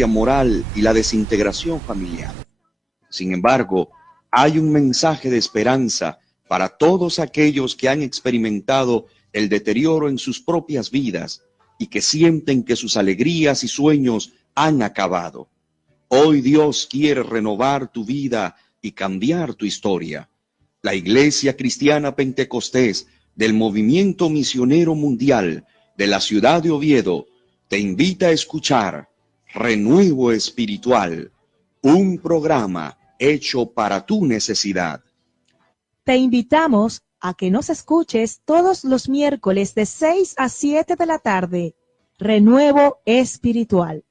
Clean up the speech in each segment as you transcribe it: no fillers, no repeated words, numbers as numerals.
moral y la desintegración familiar. Sin embargo, hay un mensaje de esperanza para todos aquellos que han experimentado el deterioro en sus propias vidas y que sienten que sus alegrías y sueños han acabado. Hoy Dios quiere renovar tu vida y cambiar tu historia. La Iglesia Cristiana Pentecostés del Movimiento Misionero Mundial de la ciudad de Oviedo te invita a escuchar Renuevo Espiritual, un programa hecho para tu necesidad. Te invitamos a que nos escuches todos los miércoles de 6 a 7 de la tarde. Renuevo Espiritual.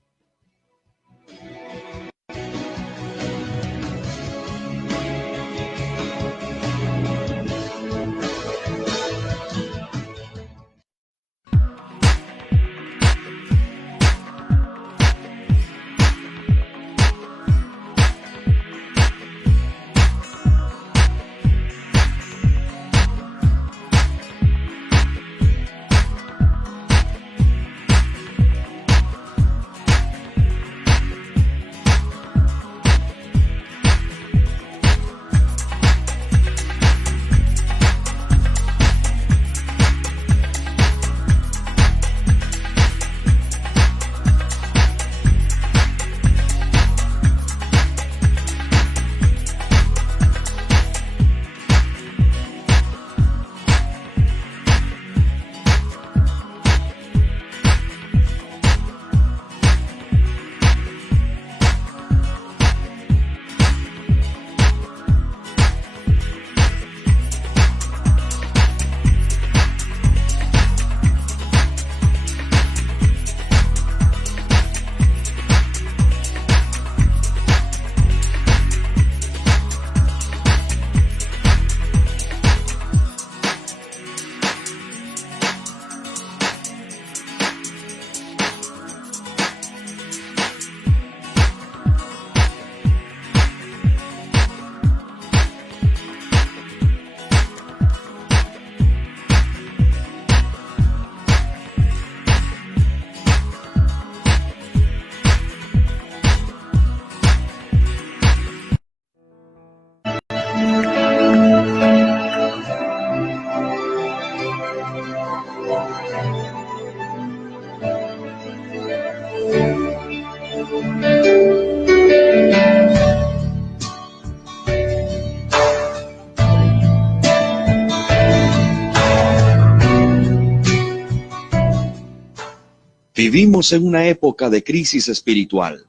Vivimos en una época de crisis espiritual,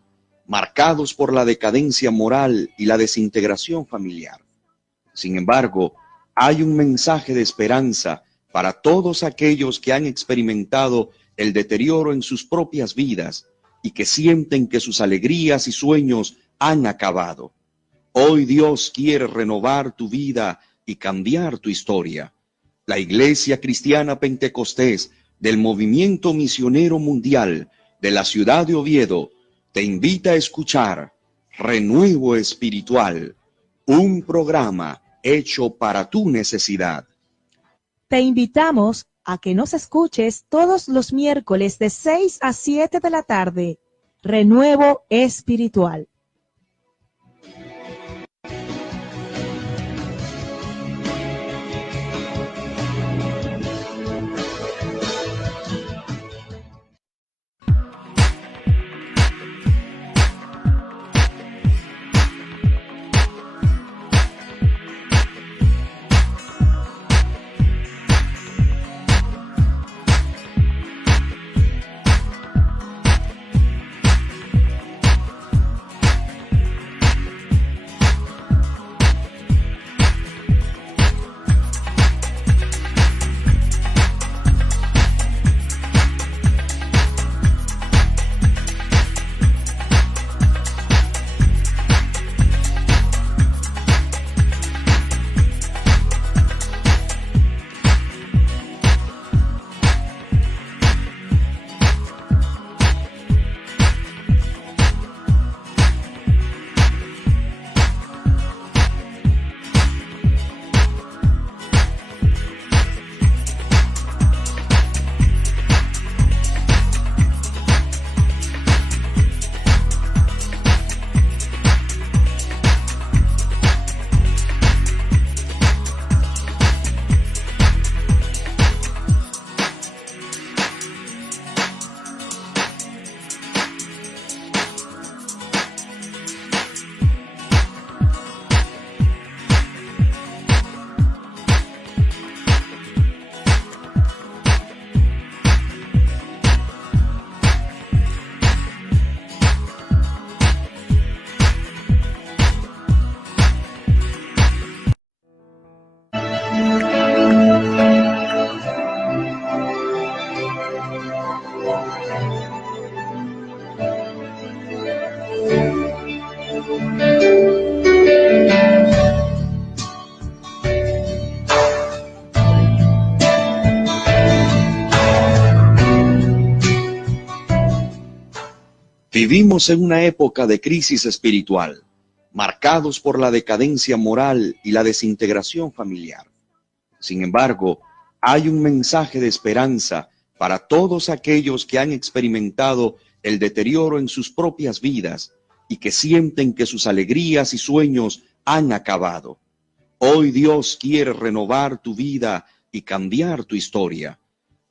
marcados por la decadencia moral y la desintegración familiar. Sin embargo, hay un mensaje de esperanza para todos aquellos que han experimentado el deterioro en sus propias vidas y que sienten que sus alegrías y sueños han acabado. Hoy Dios quiere renovar tu vida y cambiar tu historia. La Iglesia Cristiana Pentecostés del Movimiento Misionero Mundial de la ciudad de Oviedo te invita a escuchar Renuevo Espiritual, un programa hecho para tu necesidad. Te invitamos a que nos escuches todos los miércoles de 6 a 7 de la tarde. Renuevo Espiritual. Vivimos en una época de crisis espiritual, marcados por la decadencia moral y la desintegración familiar. Sin embargo, hay un mensaje de esperanza para todos aquellos que han experimentado el deterioro en sus propias vidas y que sienten que sus alegrías y sueños han acabado. Hoy Dios quiere renovar tu vida y cambiar tu historia.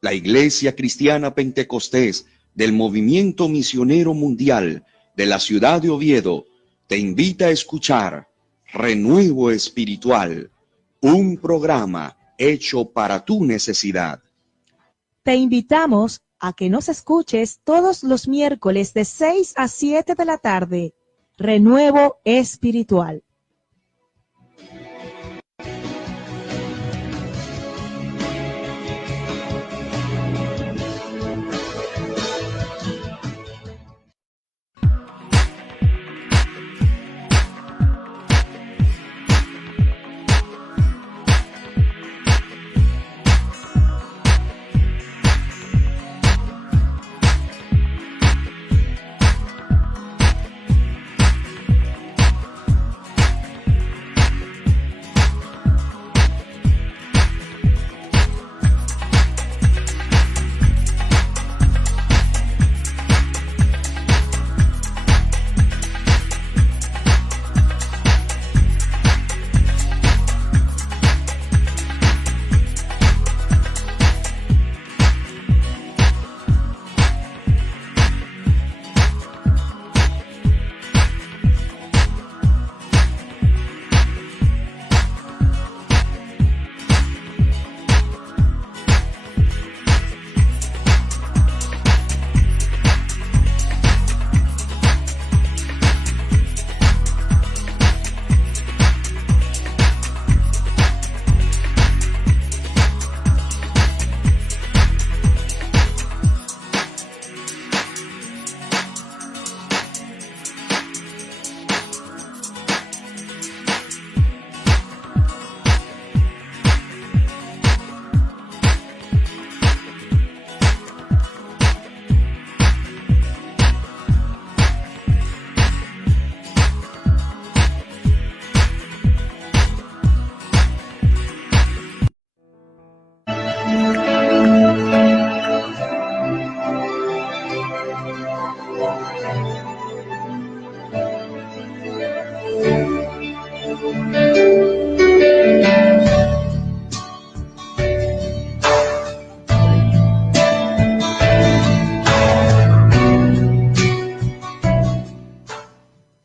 La Iglesia Cristiana Pentecostés del Movimiento Misionero Mundial de la ciudad de Oviedo te invita a escuchar Renuevo Espiritual, un programa hecho para tu necesidad. Te invitamos a que nos escuches todos los miércoles de 6 a 7 de la tarde. Renuevo Espiritual.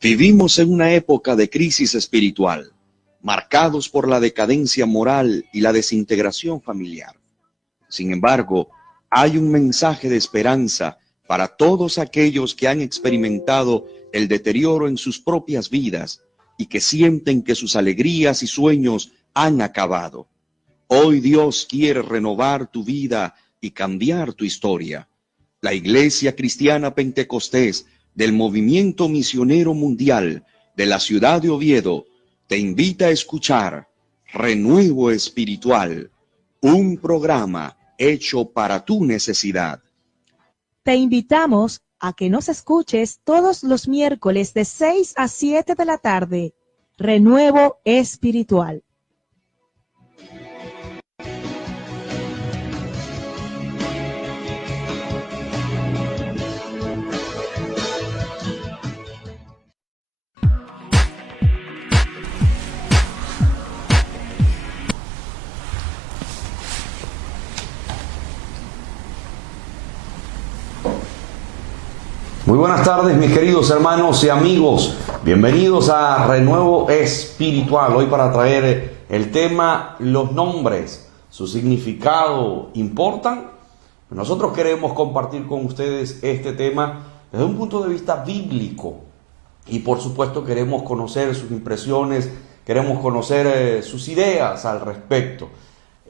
Vivimos en una época de crisis espiritual, marcados por la decadencia moral y la desintegración familiar. Sin embargo, hay un mensaje de esperanza para todos aquellos que han experimentado el deterioro en sus propias vidas y que sienten que sus alegrías y sueños han acabado. Hoy Dios quiere renovar tu vida y cambiar tu historia. La Iglesia Cristiana Pentecostés del Movimiento Misionero Mundial de la ciudad de Oviedo te invita a escuchar Renuevo Espiritual, un programa hecho para tu necesidad. Te invitamos a que nos escuches todos los miércoles de 6 a 7 de la tarde. Renuevo Espiritual. Muy buenas tardes, mis queridos hermanos y amigos. Bienvenidos a Renuevo Espiritual. Hoy para traer el tema, los nombres, su significado, ¿importan? Nosotros queremos compartir con ustedes este tema desde un punto de vista bíblico. Y por supuesto queremos conocer sus impresiones, queremos conocer sus ideas al respecto.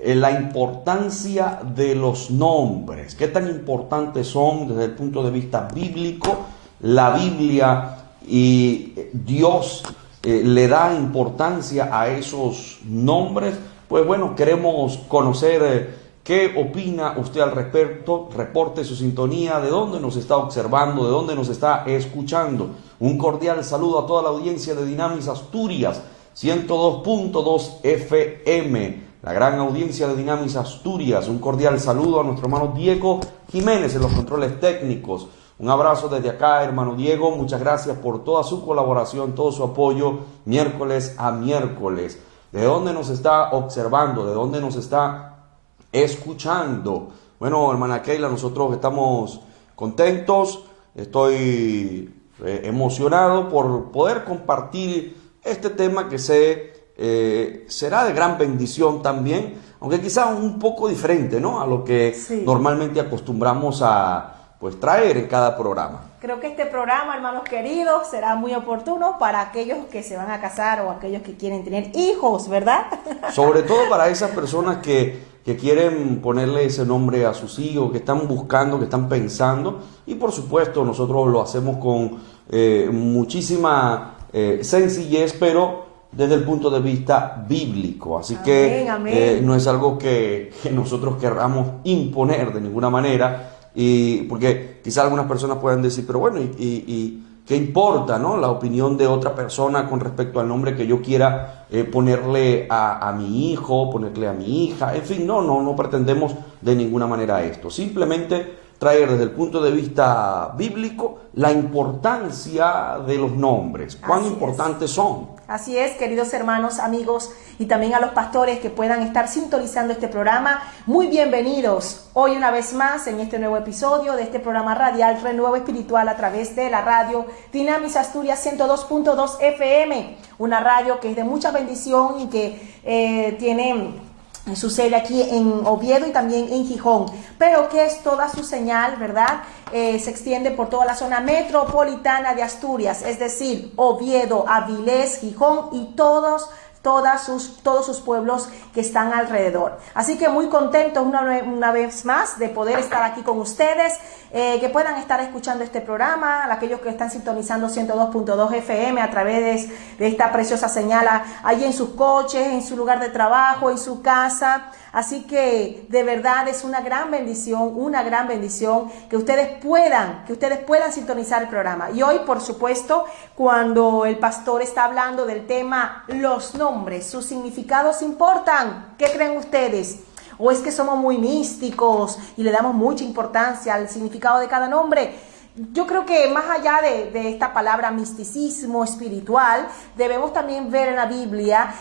La importancia de los nombres, qué tan importantes son desde el punto de vista bíblico. La Biblia y Dios le da importancia a esos nombres. Pues bueno, queremos conocer ¿Qué opina usted al respecto? Reporte su sintonía, de dónde nos está observando, de dónde nos está escuchando. Un cordial saludo a toda la audiencia de Dynamis Asturias, 102.2 FM, la gran audiencia de Dynamis Asturias. Un cordial saludo a nuestro hermano Diego Jiménez en los controles técnicos. Un abrazo desde acá, hermano Diego. Muchas gracias por toda su colaboración, todo su apoyo, miércoles a miércoles. ¿De dónde nos está observando? ¿De dónde nos está escuchando? Bueno, hermana Keila, nosotros estamos contentos, estoy emocionado por poder compartir este tema que será de gran bendición también, aunque quizá un poco diferente, ¿no?, a lo que normalmente acostumbramos a traer en cada programa. Creo que este programa, hermanos queridos, será muy oportuno para aquellos que se van a casar o aquellos que quieren tener hijos, ¿verdad? Sobre todo para esas personas que quieren ponerle ese nombre a sus hijos, que están buscando, que están pensando, y por supuesto nosotros lo hacemos con muchísima sencillez, pero desde el punto de vista bíblico. Así que no es algo que nosotros querramos imponer de ninguna manera, y porque quizá algunas personas puedan decir, pero bueno, ¿y qué importa, no?, la opinión de otra persona con respecto al nombre que yo quiera ponerle a mi hijo, ponerle a mi hija? En fin, no pretendemos de ninguna manera esto. Simplemente traer desde el punto de vista bíblico la importancia de los nombres, cuán importantes son. Así es, queridos hermanos, amigos, y también a los pastores que puedan estar sintonizando este programa. Muy bienvenidos hoy una vez más en este nuevo episodio de este programa radial Renuevo Espiritual a través de la radio Dynamis Asturias 102.2 FM, una radio que es de mucha bendición y que tiene su sede aquí en Oviedo y también en Gijón, pero que es toda su señal, ¿verdad? Se extiende por toda la zona metropolitana de Asturias, es decir, Oviedo, Avilés, Gijón y todos sus pueblos que están alrededor. Así que muy contentos una vez más de poder estar aquí con ustedes, que puedan estar escuchando este programa, aquellos que están sintonizando 102.2 FM a través de esta preciosa señal allí en sus coches, en su lugar de trabajo, en su casa. Así que de verdad es una gran bendición que ustedes puedan sintonizar el programa. Y hoy, por supuesto, cuando el pastor está hablando del tema los nombres, sus significados importan. ¿Qué creen ustedes? ¿O es que somos muy místicos y le damos mucha importancia al significado de cada nombre? Yo creo que más allá de esta palabra misticismo espiritual, debemos también ver en la Biblia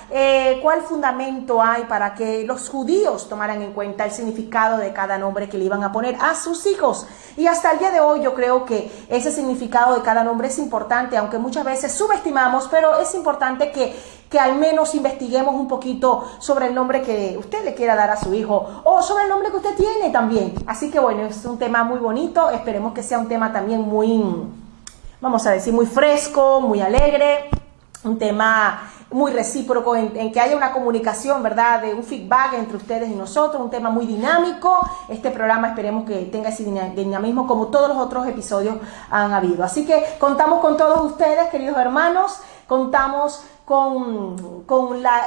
cuál fundamento hay para que los judíos tomaran en cuenta el significado de cada nombre que le iban a poner a sus hijos. Y hasta el día de hoy yo creo que ese significado de cada nombre es importante, aunque muchas veces subestimamos, pero es importante que al menos investiguemos un poquito sobre el nombre que usted le quiera dar a su hijo o sobre el nombre que usted tiene también. Así que bueno, es un tema muy bonito, esperemos que sea un tema también muy, vamos a decir, muy fresco, muy alegre, un tema muy recíproco en que haya una comunicación, ¿verdad?, de un feedback entre ustedes y nosotros, un tema muy dinámico. Este programa esperemos que tenga ese dinamismo como todos los otros episodios han habido. Así que contamos con todos ustedes, queridos hermanos, contamos con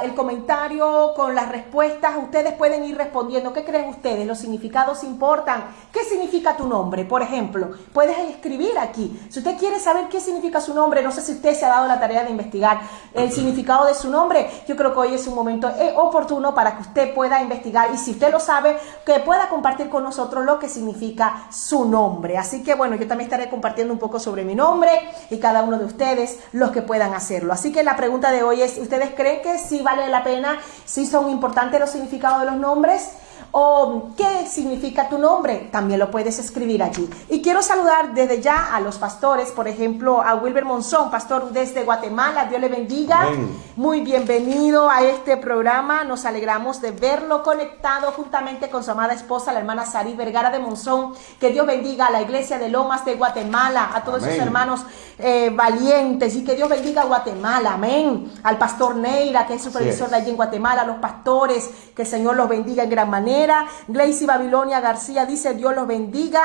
el comentario, con las respuestas. Ustedes pueden ir respondiendo. ¿Qué creen ustedes? ¿Los significados importan? ¿Qué significa tu nombre? Por ejemplo, puedes escribir aquí. Si usted quiere saber qué significa su nombre, no sé si usted se ha dado la tarea de investigar el significado de su nombre, yo creo que hoy es un momento oportuno para que usted pueda investigar y si usted lo sabe, que pueda compartir con nosotros lo que significa su nombre. Así que bueno, yo también estaré compartiendo un poco sobre mi nombre y cada uno de ustedes, los que puedan hacerlo. Así que la pregunta de hoy es, ¿ustedes creen que sí vale la pena, sí son importantes los significados de los nombres? ¿O qué significa tu nombre? También lo puedes escribir allí. Y quiero saludar desde ya a los pastores, por ejemplo, a Wilber Monzón, pastor desde Guatemala. Dios le bendiga. Amén. Muy bienvenido a este programa. Nos alegramos de verlo conectado juntamente con su amada esposa, la hermana Sari Vergara de Monzón. Que Dios bendiga a la iglesia de Lomas de Guatemala, a todos sus hermanos valientes, y que Dios bendiga a Guatemala. Amén. Al pastor Neira, que es supervisor de allí en Guatemala, a los pastores, que el Señor los bendiga en gran manera. Gleicy Babilonia García dice: Dios los bendiga.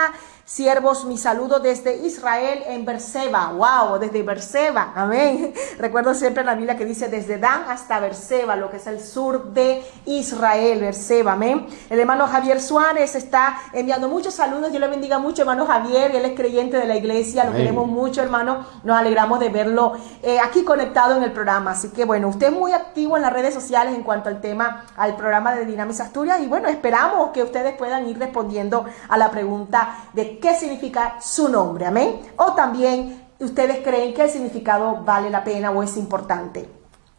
Siervos, mi saludo desde Israel en Berseba. Wow, desde Berseba. Amén. Recuerdo siempre en la Biblia que dice desde Dan hasta Berseba, lo que es el sur de Israel, Berseba. Amén. El hermano Javier Suárez está enviando muchos saludos. Dios le bendiga mucho, hermano Javier. Él es creyente de la iglesia. Lo queremos mucho, hermano. Nos alegramos de verlo aquí conectado en el programa. Así que bueno, usted es muy activo en las redes sociales en cuanto al tema, al programa de Dynamis Asturias. Y bueno, esperamos que ustedes puedan ir respondiendo a la pregunta de qué significa su nombre, amén. O también ustedes creen que el significado vale la pena o es importante.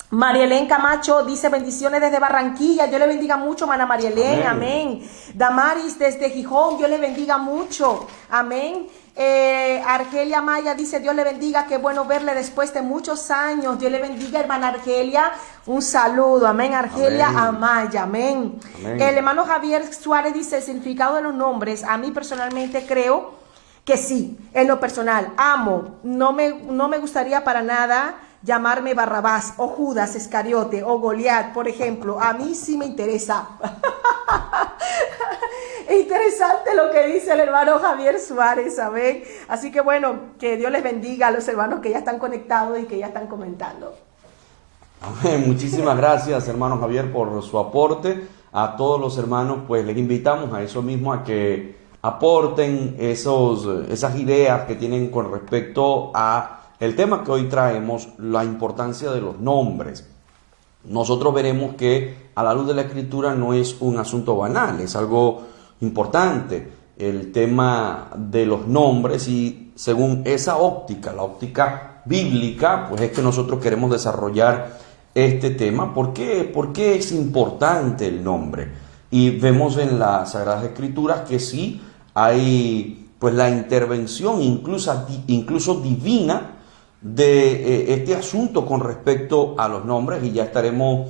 Marielén Camacho dice bendiciones desde Barranquilla. Dios le bendiga mucho, mana Marielén, amén. Damaris desde Gijón, Dios le bendiga mucho, amén. Argelia Maya dice Dios le bendiga, qué bueno verle después de muchos años. Dios le bendiga, hermana Argelia, un saludo, amén. Argelia Amaya, amén. El hermano Javier Suárez dice el significado de los nombres, a mí personalmente creo que sí, en lo personal, amo, no me gustaría para nada llamarme Barrabás o Judas Iscariote o Goliat, por ejemplo. A mí sí me interesa. Es interesante lo que dice el hermano Javier Suárez, ¿saben? Así que bueno, que Dios les bendiga a los hermanos que ya están conectados y que ya están comentando. Amén. Muchísimas gracias, hermano Javier, por su aporte. A todos los hermanos, pues les invitamos a eso mismo, a que aporten esas ideas que tienen con respecto a el tema que hoy traemos, la importancia de los nombres. Nosotros veremos que a la luz de la Escritura no es un asunto banal, es algo importante el tema de los nombres, y según esa óptica, la óptica bíblica, pues es que nosotros queremos desarrollar este tema. ¿Por qué? Porque es importante el nombre. Y vemos en las Sagradas Escrituras que sí hay pues la intervención incluso divina de este asunto con respecto a los nombres, y ya estaremos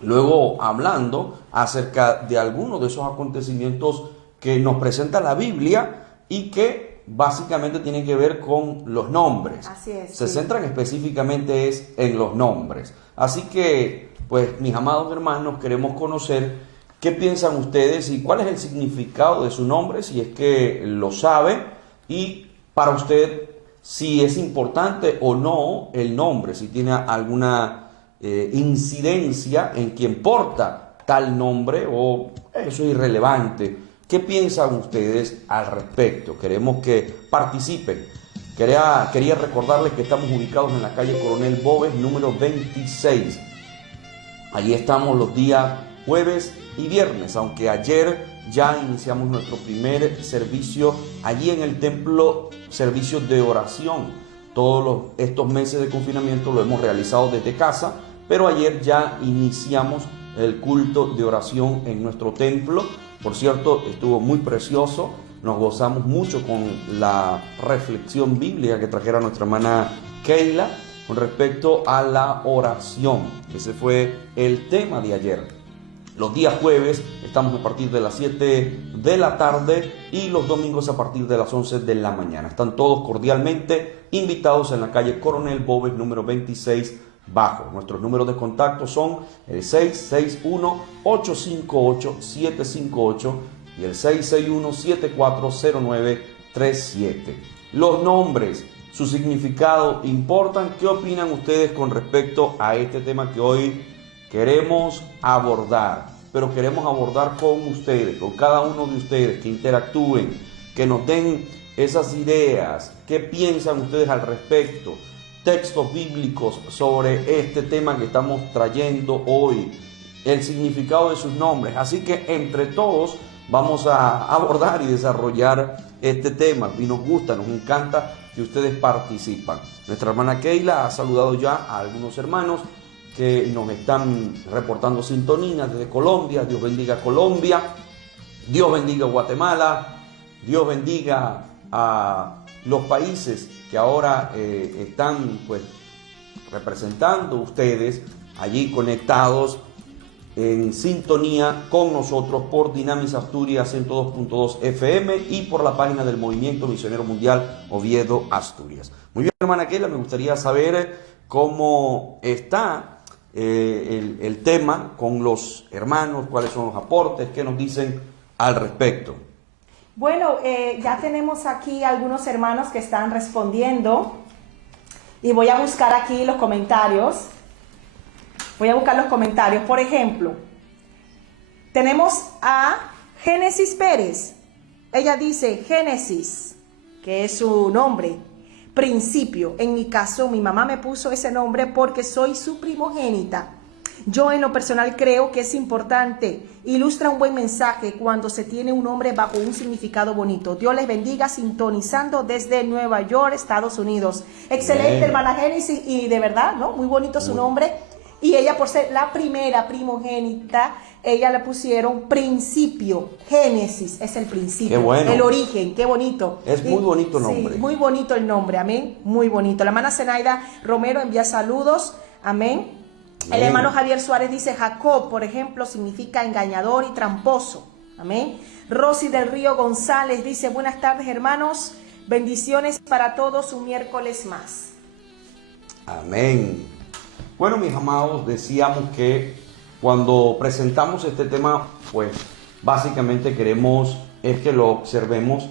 luego hablando acerca de algunos de esos acontecimientos que nos presenta la Biblia y que básicamente tienen que ver con los nombres. Así es, se centran específicamente en los nombres. Así que, pues, mis amados hermanos, queremos conocer qué piensan ustedes y cuál es el significado de su nombre, si es que lo sabe, y para usted, si es importante o no el nombre, si tiene alguna incidencia en quien porta tal nombre, o eso es irrelevante. ¿Qué piensan ustedes al respecto? Queremos que participen. Quería recordarles que estamos ubicados en la calle Coronel Boves, número 26. Allí estamos los días jueves y viernes, aunque ayer ya iniciamos nuestro primer servicio allí en el templo, servicio de oración. Todos estos meses de confinamiento lo hemos realizado desde casa, pero ayer ya iniciamos el culto de oración en nuestro templo. Por cierto, estuvo muy precioso, nos gozamos mucho con la reflexión bíblica que trajera nuestra hermana Keila con respecto a la oración. Ese fue el tema de ayer. Los días jueves estamos a partir de las 7 de la tarde y los domingos a partir de las 11 de la mañana. Están todos cordialmente invitados en la calle Coronel Boves, número 26 bajo. Nuestros números de contacto son el 661-858-758 y el 661-740937. Los nombres, su significado importan. ¿Qué opinan ustedes con respecto a este tema que hoy queremos abordar? Pero queremos abordar con ustedes, con cada uno de ustedes, que interactúen, que nos den esas ideas. ¿Qué piensan ustedes al respecto? Textos bíblicos sobre este tema que estamos trayendo hoy, el significado de sus nombres. Así que entre todos vamos a abordar y desarrollar este tema, y nos gusta, nos encanta que ustedes participan. Nuestra hermana Keila ha saludado ya a algunos hermanos que nos están reportando sintonía desde Colombia. Dios bendiga a Colombia, Dios bendiga a Guatemala, Dios bendiga a los países que ahora están pues representando ustedes allí conectados en sintonía con nosotros por Dynamis Asturias 102.2 FM y por la página del Movimiento Misionero Mundial Oviedo, Asturias. Muy bien, hermana Keila, me gustaría saber cómo está el tema con los hermanos, cuáles son los aportes, qué nos dicen al respecto. Bueno, ya tenemos aquí algunos hermanos que están respondiendo y voy a buscar aquí los comentarios. Voy a buscar los comentarios. Por ejemplo, tenemos a Génesis Pérez. Ella dice Génesis, que es su nombre, principio. En mi caso, mi mamá me puso ese nombre porque soy su primogénita. Yo en lo personal creo que es importante, ilustra un buen mensaje cuando se tiene un nombre bajo un significado bonito. Dios les bendiga, sintonizando desde Nueva York, Estados Unidos. Excelente, Bien. hermana Génesis, y de verdad, ¿no? Muy bonito su nombre. Y ella, por ser la primera primogénita, ella le pusieron principio. Génesis es el principio, Qué bueno. el origen, qué bonito. Es muy bonito el nombre. Sí, muy bonito el nombre, amén, muy bonito. La hermana Zenaida Romero envía saludos, amén. El Amén. hermano Javier Suárez dice Jacob, por ejemplo, significa engañador y tramposo. Amén. Rosy del Río González dice buenas tardes, hermanos. Bendiciones para todos un miércoles más. Amén. Bueno, mis amados, decíamos que cuando presentamos este tema, pues básicamente queremos es que lo observemos,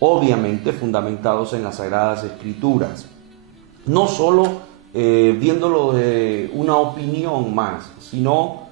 obviamente fundamentados en las Sagradas Escrituras. No solo viéndolo de una opinión más, sino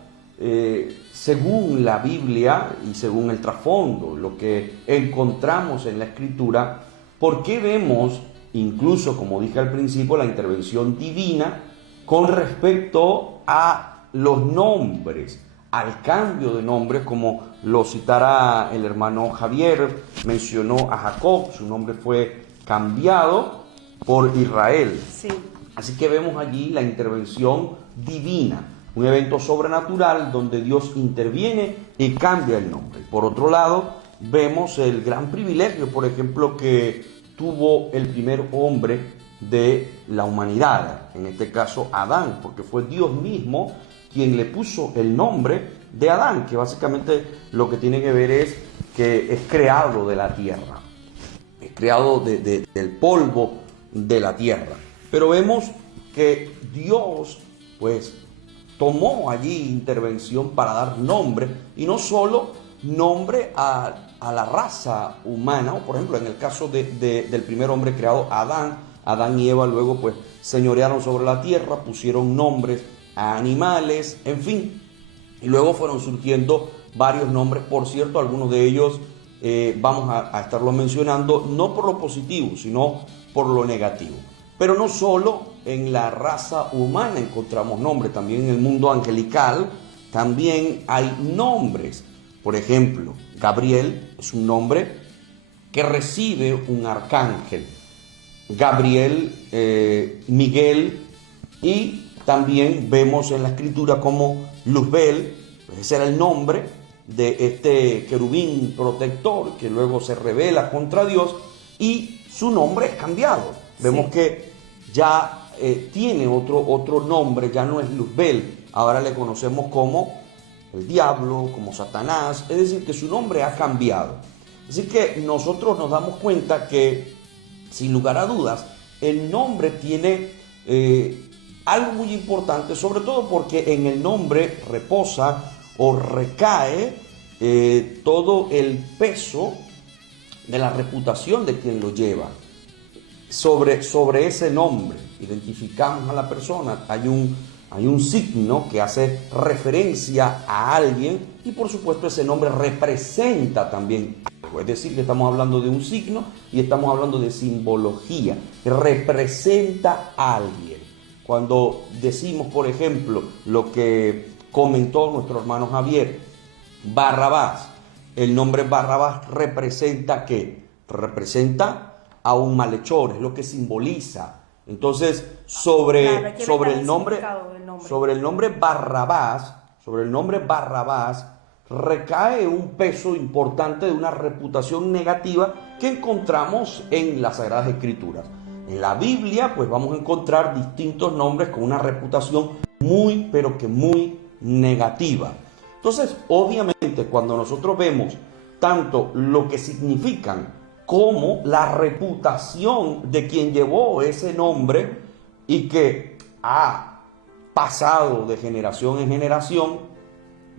según la Biblia y según el trasfondo, lo que encontramos en la Escritura, porque vemos, incluso como dije al principio, la intervención divina con respecto a los nombres, al cambio de nombres, como lo citará el hermano Javier, mencionó a Jacob, su nombre fue cambiado por Israel. Sí. Así que vemos allí la intervención divina, un evento sobrenatural donde Dios interviene y cambia el nombre. Por otro lado, vemos el gran privilegio, por ejemplo, que tuvo el primer hombre de la humanidad, en este caso Adán, porque fue Dios mismo quien le puso el nombre de Adán, que básicamente lo que tiene que ver es que es creado de la tierra, es creado del polvo de la tierra. Pero vemos que Dios, pues, tomó allí intervención para dar nombre, y no solo nombre a la raza humana, o por ejemplo en el caso del primer hombre creado, Adán y Eva luego pues señorearon sobre la tierra, pusieron nombres a animales, en fin, y luego fueron surgiendo varios nombres. Por cierto, algunos de ellos vamos a estarlo mencionando, no por lo positivo, sino por lo negativo. Pero no solo en la raza humana encontramos nombres, también en el mundo angelical también hay nombres. Por ejemplo, Gabriel es un nombre que recibe un arcángel. Gabriel, Miguel, y también vemos en la escritura como Luzbel, ese era el nombre de este querubín protector que luego se rebela contra Dios y su nombre es cambiado. Vemos que ya tiene otro nombre, ya no es Luzbel, ahora le conocemos como el diablo, como Satanás, es decir, que su nombre ha cambiado. Así que nosotros nos damos cuenta que, sin lugar a dudas, el nombre tiene algo muy importante, sobre todo porque en el nombre reposa o recae todo el peso de la reputación de quien lo lleva. Sobre ese nombre identificamos a la persona, hay un signo que hace referencia a alguien y por supuesto ese nombre representa también algo, es decir, que estamos hablando de un signo y estamos hablando de simbología, representa a alguien. Cuando decimos, por ejemplo, lo que comentó nuestro hermano Javier, Barrabás, el nombre Barrabás representa ¿qué? Representa a un malhechor, es lo que simboliza. Entonces, sobre el nombre Barrabás, recae un peso importante de una reputación negativa que encontramos en las Sagradas Escrituras. En la Biblia, pues vamos a encontrar distintos nombres con una reputación muy, pero que muy negativa. Entonces, obviamente, cuando nosotros vemos tanto lo que significan como la reputación de quien llevó ese nombre y que ha pasado de generación en generación,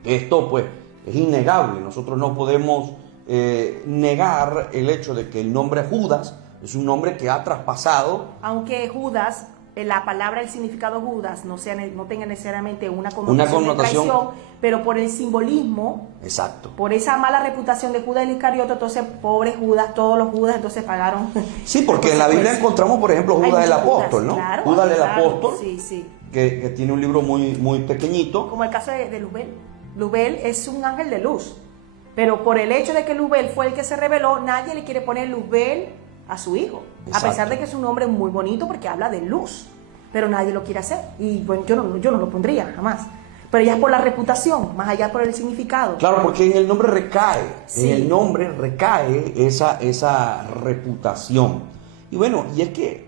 esto pues es innegable. Nosotros no podemos negar el hecho de que el nombre Judas es un nombre que ha traspasado. Aunque Judas, la palabra, el significado Judas no tenga necesariamente una connotación de traición, pero por el simbolismo, exacto, por esa mala reputación de Judas el Iscariote, entonces pobre Judas, todos los Judas entonces pagaron. Sí, porque en la Biblia encontramos, por ejemplo, Judas el apóstol, ¿no? Claro, Judas el claro, apóstol, sí, sí. Que tiene un libro muy, muy pequeñito. Como el caso de Luzbel. Luzbel es un ángel de luz, pero por el hecho de que Luzbel fue el que se reveló, nadie le quiere poner Luzbel a su hijo. Exacto. A pesar de que es un nombre muy bonito porque habla de luz, pero nadie lo quiere hacer. Y bueno, yo no lo pondría jamás. Pero ya es por la reputación, más allá por el significado. Claro, porque en el nombre recae, sí, en el nombre recae esa reputación. Y bueno, y es que,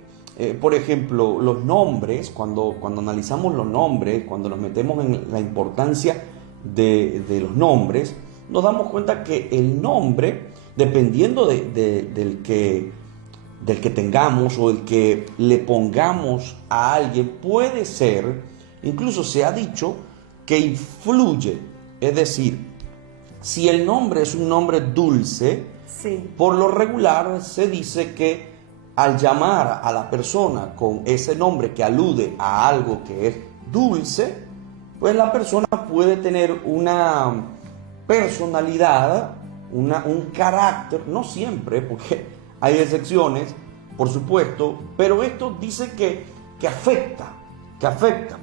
por ejemplo, los nombres, cuando analizamos los nombres, cuando nos metemos en la importancia de los nombres, nos damos cuenta que el nombre, dependiendo del que tengamos o el que le pongamos a alguien, puede ser, incluso se ha dicho, que influye. Es decir, si el nombre es un nombre dulce, sí, por lo regular se dice que al llamar a la persona con ese nombre que alude a algo que es dulce, pues la persona puede tener una personalidad, un carácter, no siempre, porque hay excepciones, por supuesto, pero esto dice que afecta.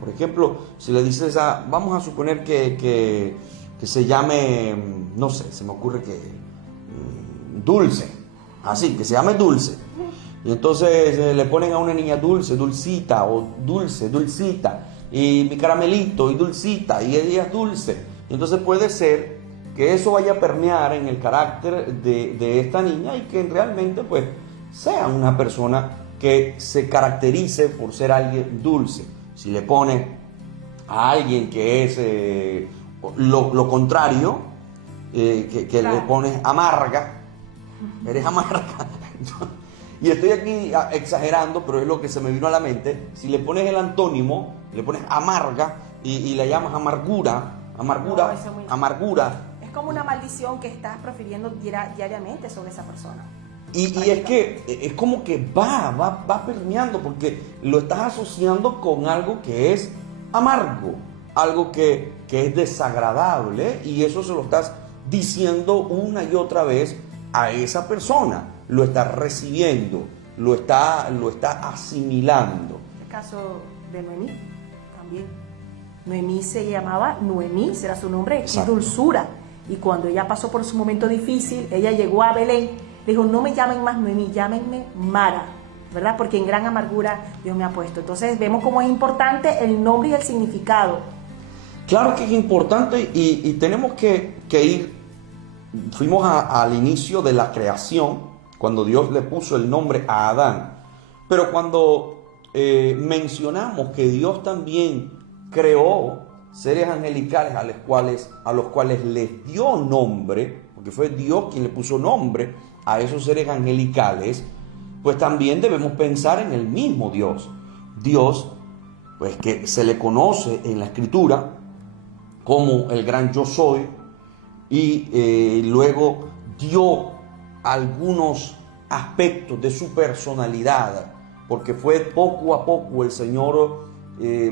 Por ejemplo, si le dices vamos a suponer que se llame, no sé, se me ocurre que Dulce, así, que se llame Dulce. Y entonces le ponen a una niña Dulce, Dulcita, o Dulce, Dulcita, y mi caramelito, y Dulcita, y ella es dulce. Y entonces puede ser que eso vaya a permear en el carácter de esta niña y que realmente pues sea una persona que se caracterice por ser alguien dulce. Si le pone a alguien que es lo contrario, que claro, le pones amarga, eres amarga. Y estoy aquí exagerando, pero es lo que se me vino a la mente. Si le pones el antónimo, le pones amarga y le llamas amargura, amargura. Es como una maldición que estás profiriendo diariamente sobre esa persona. Y es que es como que va permeando, porque lo estás asociando con algo que es amargo, algo que es desagradable, y eso se lo estás diciendo una y otra vez a esa persona. Lo está recibiendo, lo está asimilando. El caso de Noemí también. Noemí se llamaba Noemí, ese era su nombre, y dulzura. Y cuando ella pasó por su momento difícil, ella llegó a Belén, le dijo, no me llamen más Noemí, llámenme Mara, ¿verdad? Porque en gran amargura Dios me ha puesto. Entonces vemos cómo es importante el nombre y el significado. Claro que es importante y tenemos que ir, fuimos al inicio de la creación, cuando Dios le puso el nombre a Adán. Pero cuando mencionamos que Dios también creó seres angelicales a los cuales les dio nombre, porque fue Dios quien le puso nombre a esos seres angelicales, pues también debemos pensar en el mismo Dios. Dios, pues que se le conoce en la Escritura como el gran yo soy, y luego dio algunos aspectos de su personalidad, porque fue poco a poco el Señor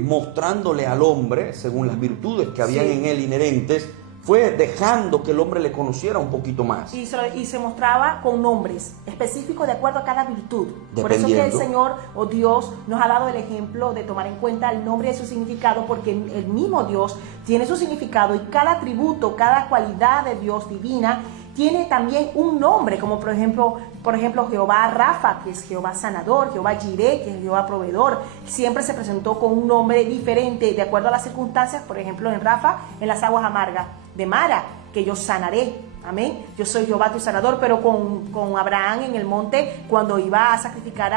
mostrándole al hombre, según las virtudes que habían en él inherentes, fue dejando que el hombre le conociera un poquito más. Y se mostraba con nombres específicos de acuerdo a cada virtud. Por eso que el Señor o Dios nos ha dado el ejemplo de tomar en cuenta el nombre y su significado, porque el mismo Dios tiene su significado y cada atributo, cada cualidad de Dios divina tiene también un nombre, como por ejemplo Jehová Rafa, que es Jehová sanador, Jehová Jireh, que es Jehová proveedor. Siempre se presentó con un nombre diferente de acuerdo a las circunstancias. Por ejemplo, en Rafa, en las aguas amargas, de Mara, que yo sanaré. Amén. Yo soy Jehová tu sanador. Pero con Abraham en el monte, cuando iba a sacrificar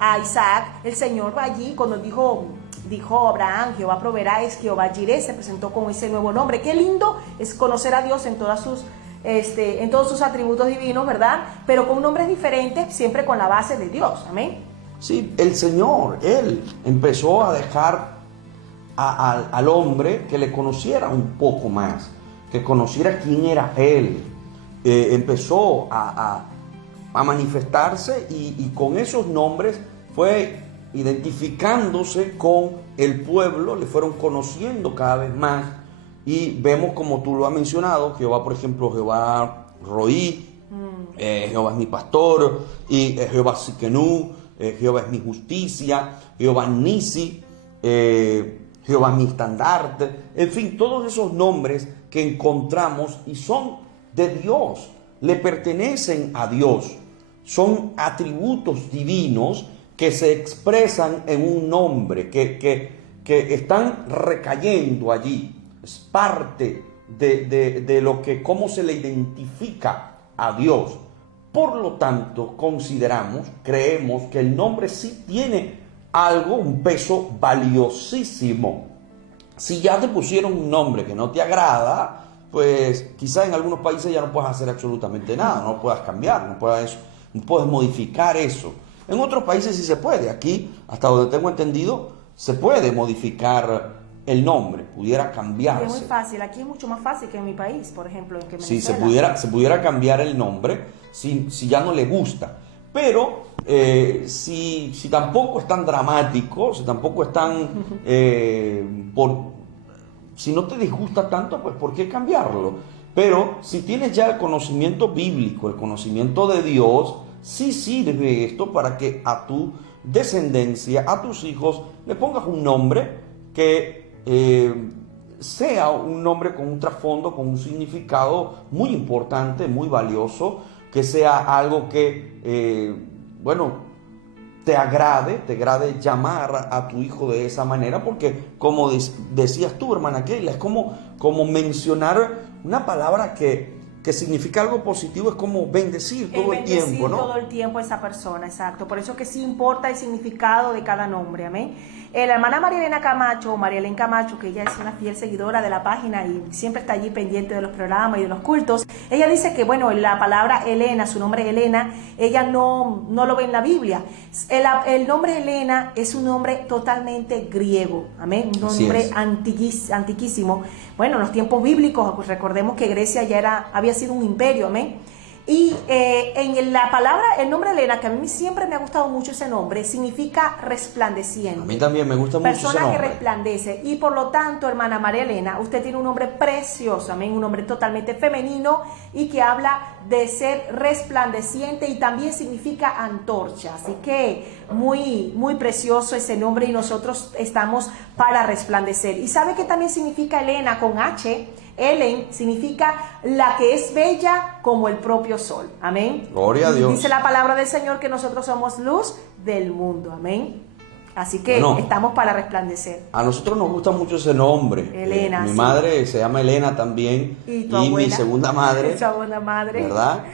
a Isaac, el Señor va allí, cuando dijo Abraham, Jehová proveerá, es Jehová Jireh, se presentó con ese nuevo nombre. Qué lindo es conocer a Dios en todos sus atributos divinos, ¿verdad? Pero con nombres diferentes, siempre con la base de Dios. Amén. Sí, el Señor, Él empezó a dejar al hombre que le conociera un poco más, que conociera quién era Él. empezó a manifestarse y con esos nombres fue identificándose con el pueblo, le fueron conociendo cada vez más y vemos como tú lo has mencionado, Jehová, por ejemplo, Jehová Roí, Jehová es mi pastor, y Jehová Siquenú, Jehová es mi justicia, Jehová Nisi, Jehová es mi estandarte, en fin, todos esos nombres que encontramos y son de Dios, le pertenecen a Dios, son atributos divinos que se expresan en un nombre, que están recayendo allí. Es parte de lo que, cómo se le identifica a Dios. Por lo tanto, creemos que el nombre sí tiene algo, un peso valiosísimo. Si ya te pusieron un nombre que no te agrada, pues quizás en algunos países ya no puedes hacer absolutamente nada, no puedas cambiar, no puedes modificar eso. En otros países sí se puede. Aquí, hasta donde tengo entendido, se puede modificar el nombre, pudiera cambiarse. Es muy fácil. Aquí es mucho más fácil que en mi país, por ejemplo, en que Sí, Venezuela. se pudiera cambiar el nombre si ya no le gusta. Pero si tampoco es tan dramático, si tampoco es tan... si no te disgusta tanto, pues ¿por qué cambiarlo? Pero si tienes ya el conocimiento bíblico, el conocimiento de Dios, sí sirve esto para que a tu descendencia, a tus hijos, le pongas un nombre que sea un nombre con un trasfondo, con un significado muy importante, muy valioso, que sea algo que, te agrade llamar a tu hijo de esa manera, porque como decías tú, hermana Keila, es como mencionar una palabra que significa algo positivo, es como bendecir todo el tiempo, ¿no? Todo el tiempo a esa persona, exacto. Por eso que sí importa el significado de cada nombre, amén. La hermana María Elena Camacho, o María Elena Camacho, que ella es una fiel seguidora de la página y siempre está allí pendiente de los programas y de los cultos, ella dice que, la palabra Elena, su nombre es Elena, ella no lo ve en la Biblia. El nombre Elena es un nombre totalmente griego, amén, un nombre antiquísimo. Bueno, en los tiempos bíblicos, pues recordemos que Grecia ya había sido un imperio, amén. Y en la palabra, el nombre Elena, que a mí siempre me ha gustado mucho ese nombre, significa resplandeciente. A mí también me gusta mucho ese nombre. Persona que resplandece. Y por lo tanto, hermana María Elena, usted tiene un nombre precioso, amén, un nombre totalmente femenino y que habla de ser resplandeciente y también significa antorcha. Así que muy, muy precioso ese nombre y nosotros estamos para resplandecer. ¿Y sabe qué también significa Elena con H? Helen significa la que es bella como el propio sol. Amén. Gloria a Dios. Dice la palabra del Señor que nosotros somos luz del mundo. Amén. Así que estamos para resplandecer. A nosotros nos gusta mucho ese nombre. Elena. Mi madre se llama Elena también. Y mi segunda madre. ¿Verdad?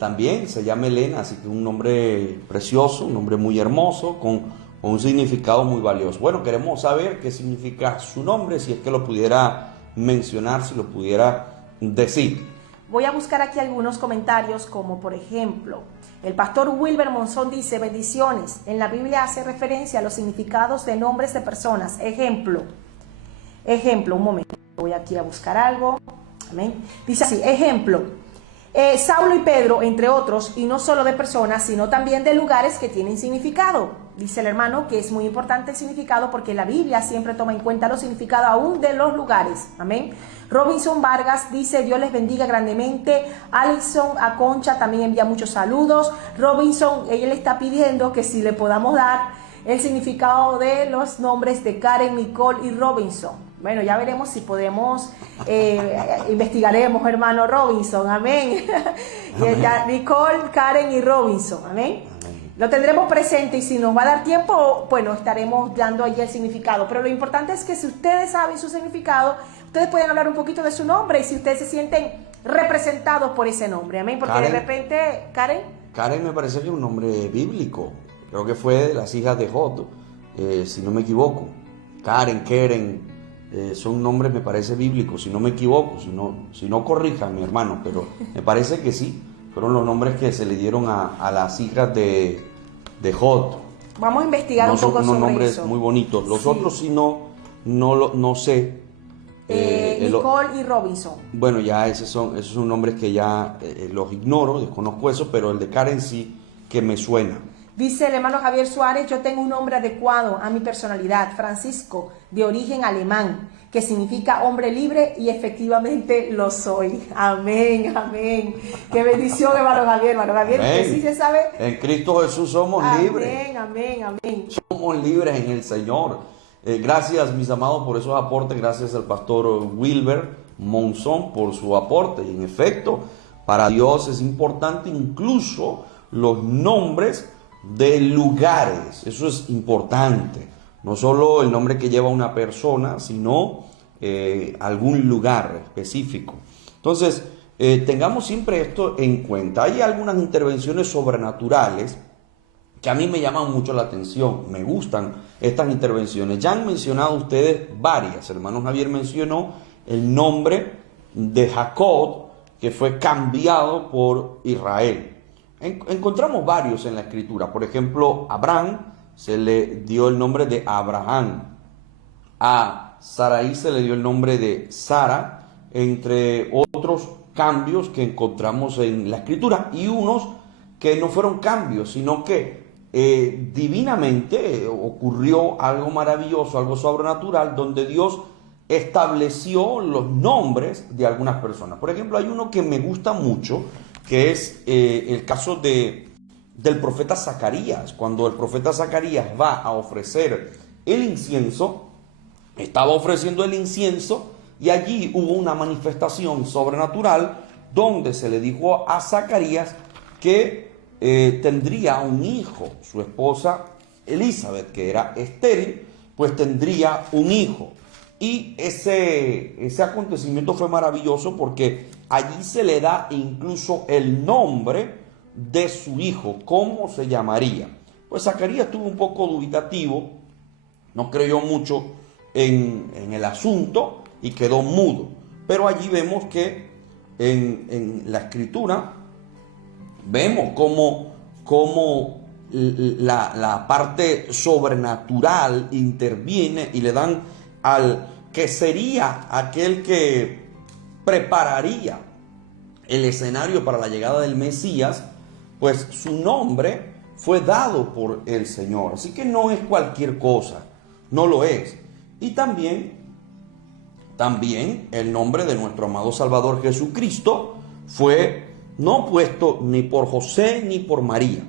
También se llama Elena, así que un nombre precioso, un nombre muy hermoso, con un significado muy valioso. Bueno, queremos saber qué significa su nombre, si es que lo pudiera mencionar, si lo pudiera decir. Voy a buscar aquí algunos comentarios, como por ejemplo, el pastor Wilber Monzón dice: bendiciones, en la Biblia hace referencia a los significados de nombres de personas. Ejemplo, un momento, voy aquí a buscar algo. Amén. Dice así, ejemplo, Saulo y Pedro, entre otros, y no solo de personas, sino también de lugares que tienen significado. Dice el hermano que es muy importante el significado porque la Biblia siempre toma en cuenta los significados aún de los lugares. Amén. Robinson Vargas dice: Dios les bendiga grandemente. Alison Aconcha también envía muchos saludos. Robinson, ella le está pidiendo que si le podamos dar el significado de los nombres de Karen, Nicole y Robinson. Bueno, ya veremos si podemos, investigaremos, hermano Robinson, amén. Nicole, Karen y Robinson, amén. Lo tendremos presente y si nos va a dar tiempo, bueno, estaremos dando ahí el significado. Pero lo importante es que si ustedes saben su significado, ustedes pueden hablar un poquito de su nombre y si ustedes se sienten representados por ese nombre, amén. Porque Karen, de repente, Karen me parece que es un nombre bíblico. Creo que fue de las hijas de Jod, si no me equivoco. Keren, son nombres, me parece, bíblicos, si no me equivoco. Si no corrijan, mi hermano, pero me parece que sí. Fueron los nombres que se le dieron a las hijas de Jod. Vamos a investigar un poco sobre eso. Unos nombres muy bonitos. Los otros sí no sé. Nicole y Robinson. Bueno, ya esos son nombres que ya los ignoro, desconozco eso, pero el de Karen sí que me suena. Dice el hermano Javier Suárez, yo tengo un nombre adecuado a mi personalidad, Francisco, de origen alemán, que significa hombre libre, y efectivamente lo soy. Amén, amén. Qué bendición, hermano Javier. Hermano Javier, Amén. usted sí se sabe. En Cristo Jesús somos libres. Amén, amén, amén. Somos libres en el Señor. Gracias, mis amados, por esos aportes. Gracias al pastor Wilber Monzón por su aporte. Y en efecto, para Dios es importante incluso los nombres de lugares. Eso es importante. No solo el nombre que lleva una persona, sino algún lugar específico. Entonces, tengamos siempre esto en cuenta. Hay algunas intervenciones sobrenaturales que a mí me llaman mucho la atención. Me gustan estas intervenciones. Ya han mencionado ustedes varias. Hermano Javier mencionó el nombre de Jacob, que fue cambiado por Israel. Encontramos varios en la escritura. Por ejemplo, a Abraham se le dio el nombre de Abraham. A Sarai se le dio el nombre de Sara, entre otros cambios que encontramos en la escritura, y unos que no fueron cambios, sino que divinamente ocurrió algo maravilloso, algo sobrenatural, donde Dios estableció los nombres de algunas personas. Por ejemplo, hay uno que me gusta mucho, que es el caso del profeta Zacarías. Cuando el profeta Zacarías va a ofrecer el incienso, estaba ofreciendo el incienso, y allí hubo una manifestación sobrenatural donde se le dijo a Zacarías que tendría un hijo. Su esposa Elizabeth, que era estéril, pues tendría un hijo. Y ese acontecimiento fue maravilloso porque allí se le da incluso el nombre de su hijo, cómo se llamaría. Pues Zacarías estuvo un poco dubitativo, no creyó mucho en el asunto y quedó mudo. Pero allí vemos que en la escritura vemos cómo la parte sobrenatural interviene y le dan al que sería aquel que prepararía el escenario para la llegada del Mesías, pues su nombre fue dado por el Señor. Así que no es cualquier cosa, no lo es. Y también el nombre de nuestro amado Salvador Jesucristo fue no puesto ni por José ni por María.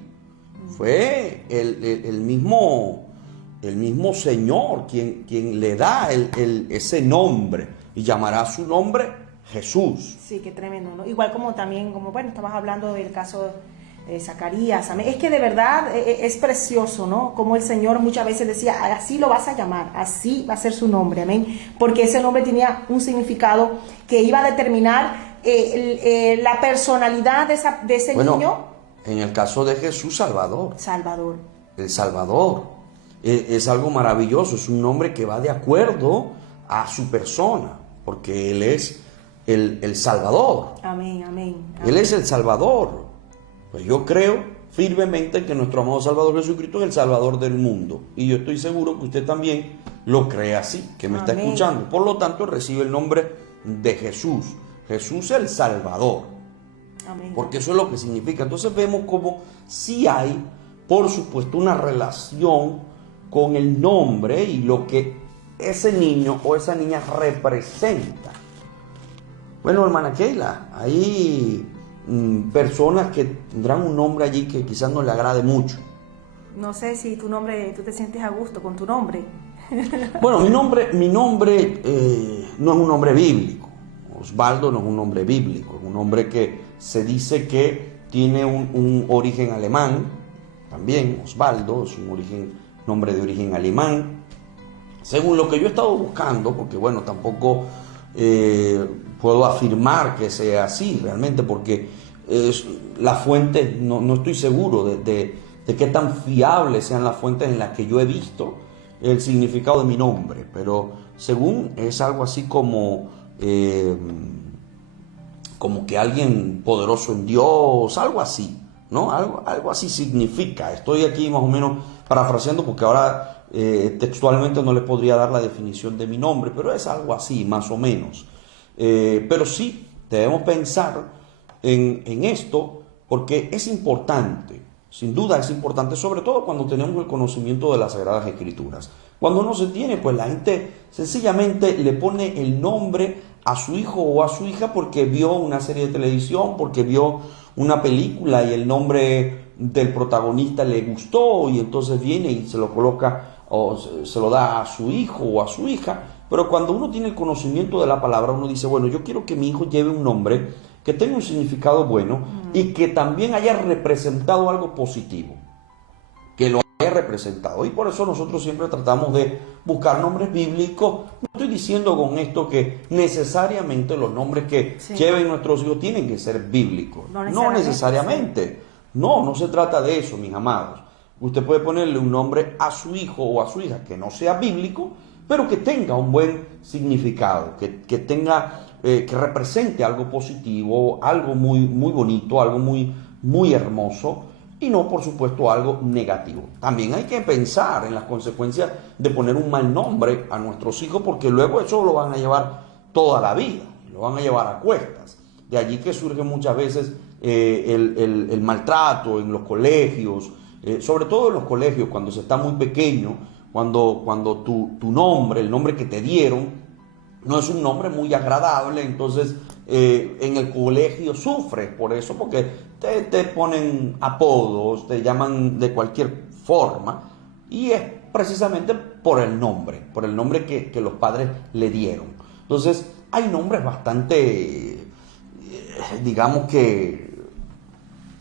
Fue el mismo Señor quien le da ese nombre, y llamará su nombre Jesús. Sí, qué tremendo, ¿no? Igual como también, bueno, estabas hablando del caso de Zacarías. Amén. Es que de verdad es precioso, ¿no? Como el Señor muchas veces decía, así lo vas a llamar, así va a ser su nombre, amén. Porque ese nombre tenía un significado que iba a determinar la personalidad de ese niño. En el caso de Jesús, Salvador. El Salvador. Es algo maravilloso, es un nombre que va de acuerdo a su persona, porque Él es el Salvador. Amén, amén. Él es el Salvador. Pues yo creo firmemente que nuestro amado Salvador Jesucristo es el Salvador del mundo. Y yo estoy seguro que usted también lo cree así, que me está escuchando. Por lo tanto, recibe el nombre de Jesús. Jesús el Salvador. Amén. Porque eso es lo que significa. Entonces vemos como sí hay, por supuesto, una relación con el nombre y lo que ese niño o esa niña representa. Bueno, hermana Keila, hay personas que tendrán un nombre allí que quizás no le agrade mucho. No sé si tú te sientes a gusto con tu nombre. Bueno, mi nombre no es un nombre bíblico. Osvaldo no es un nombre bíblico, es un nombre que se dice que tiene un origen alemán. También Osvaldo es un nombre de origen alemán. Según lo que yo he estado buscando, porque bueno, tampoco puedo afirmar que sea así realmente, porque las fuentes, no estoy seguro de qué tan fiables sean las fuentes en las que yo he visto el significado de mi nombre, pero según es algo así como que alguien poderoso en Dios, algo así, ¿no? Algo así significa. Estoy aquí más o menos parafraseando porque ahora Textualmente no les podría dar la definición de mi nombre, pero es algo así, más o menos. Pero sí, debemos pensar en esto porque es importante, sin duda es importante, sobre todo cuando tenemos el conocimiento de las Sagradas Escrituras. Cuando no se tiene, pues la gente sencillamente le pone el nombre a su hijo o a su hija porque vio una serie de televisión, porque vio una película y el nombre del protagonista le gustó y entonces viene y se lo coloca o se lo da a su hijo o a su hija. Pero cuando uno tiene el conocimiento de la palabra, uno dice, bueno, yo quiero que mi hijo lleve un nombre que tenga un significado bueno y que también haya representado algo positivo, que lo haya representado. Y por eso nosotros siempre tratamos de buscar nombres bíblicos. No estoy diciendo con esto que necesariamente los nombres que lleven nuestros hijos tienen que ser bíblicos. No necesariamente. No se trata de eso, mis amados. Usted puede ponerle un nombre a su hijo o a su hija que no sea bíblico, pero que tenga un buen significado, que tenga, que represente algo positivo, algo muy, muy bonito, algo muy, muy hermoso, y no, por supuesto, algo negativo. También hay que pensar en las consecuencias de poner un mal nombre a nuestros hijos, porque luego eso lo van a llevar toda la vida, lo van a llevar a cuestas. De allí que surge muchas veces el maltrato en los colegios, sobre todo en los colegios, cuando se está muy pequeño, cuando tu nombre, el nombre que te dieron, no es un nombre muy agradable, entonces en el colegio sufres por eso, porque te ponen apodos, te llaman de cualquier forma, y es precisamente por el nombre que los padres le dieron. Entonces hay nombres bastante, digamos que,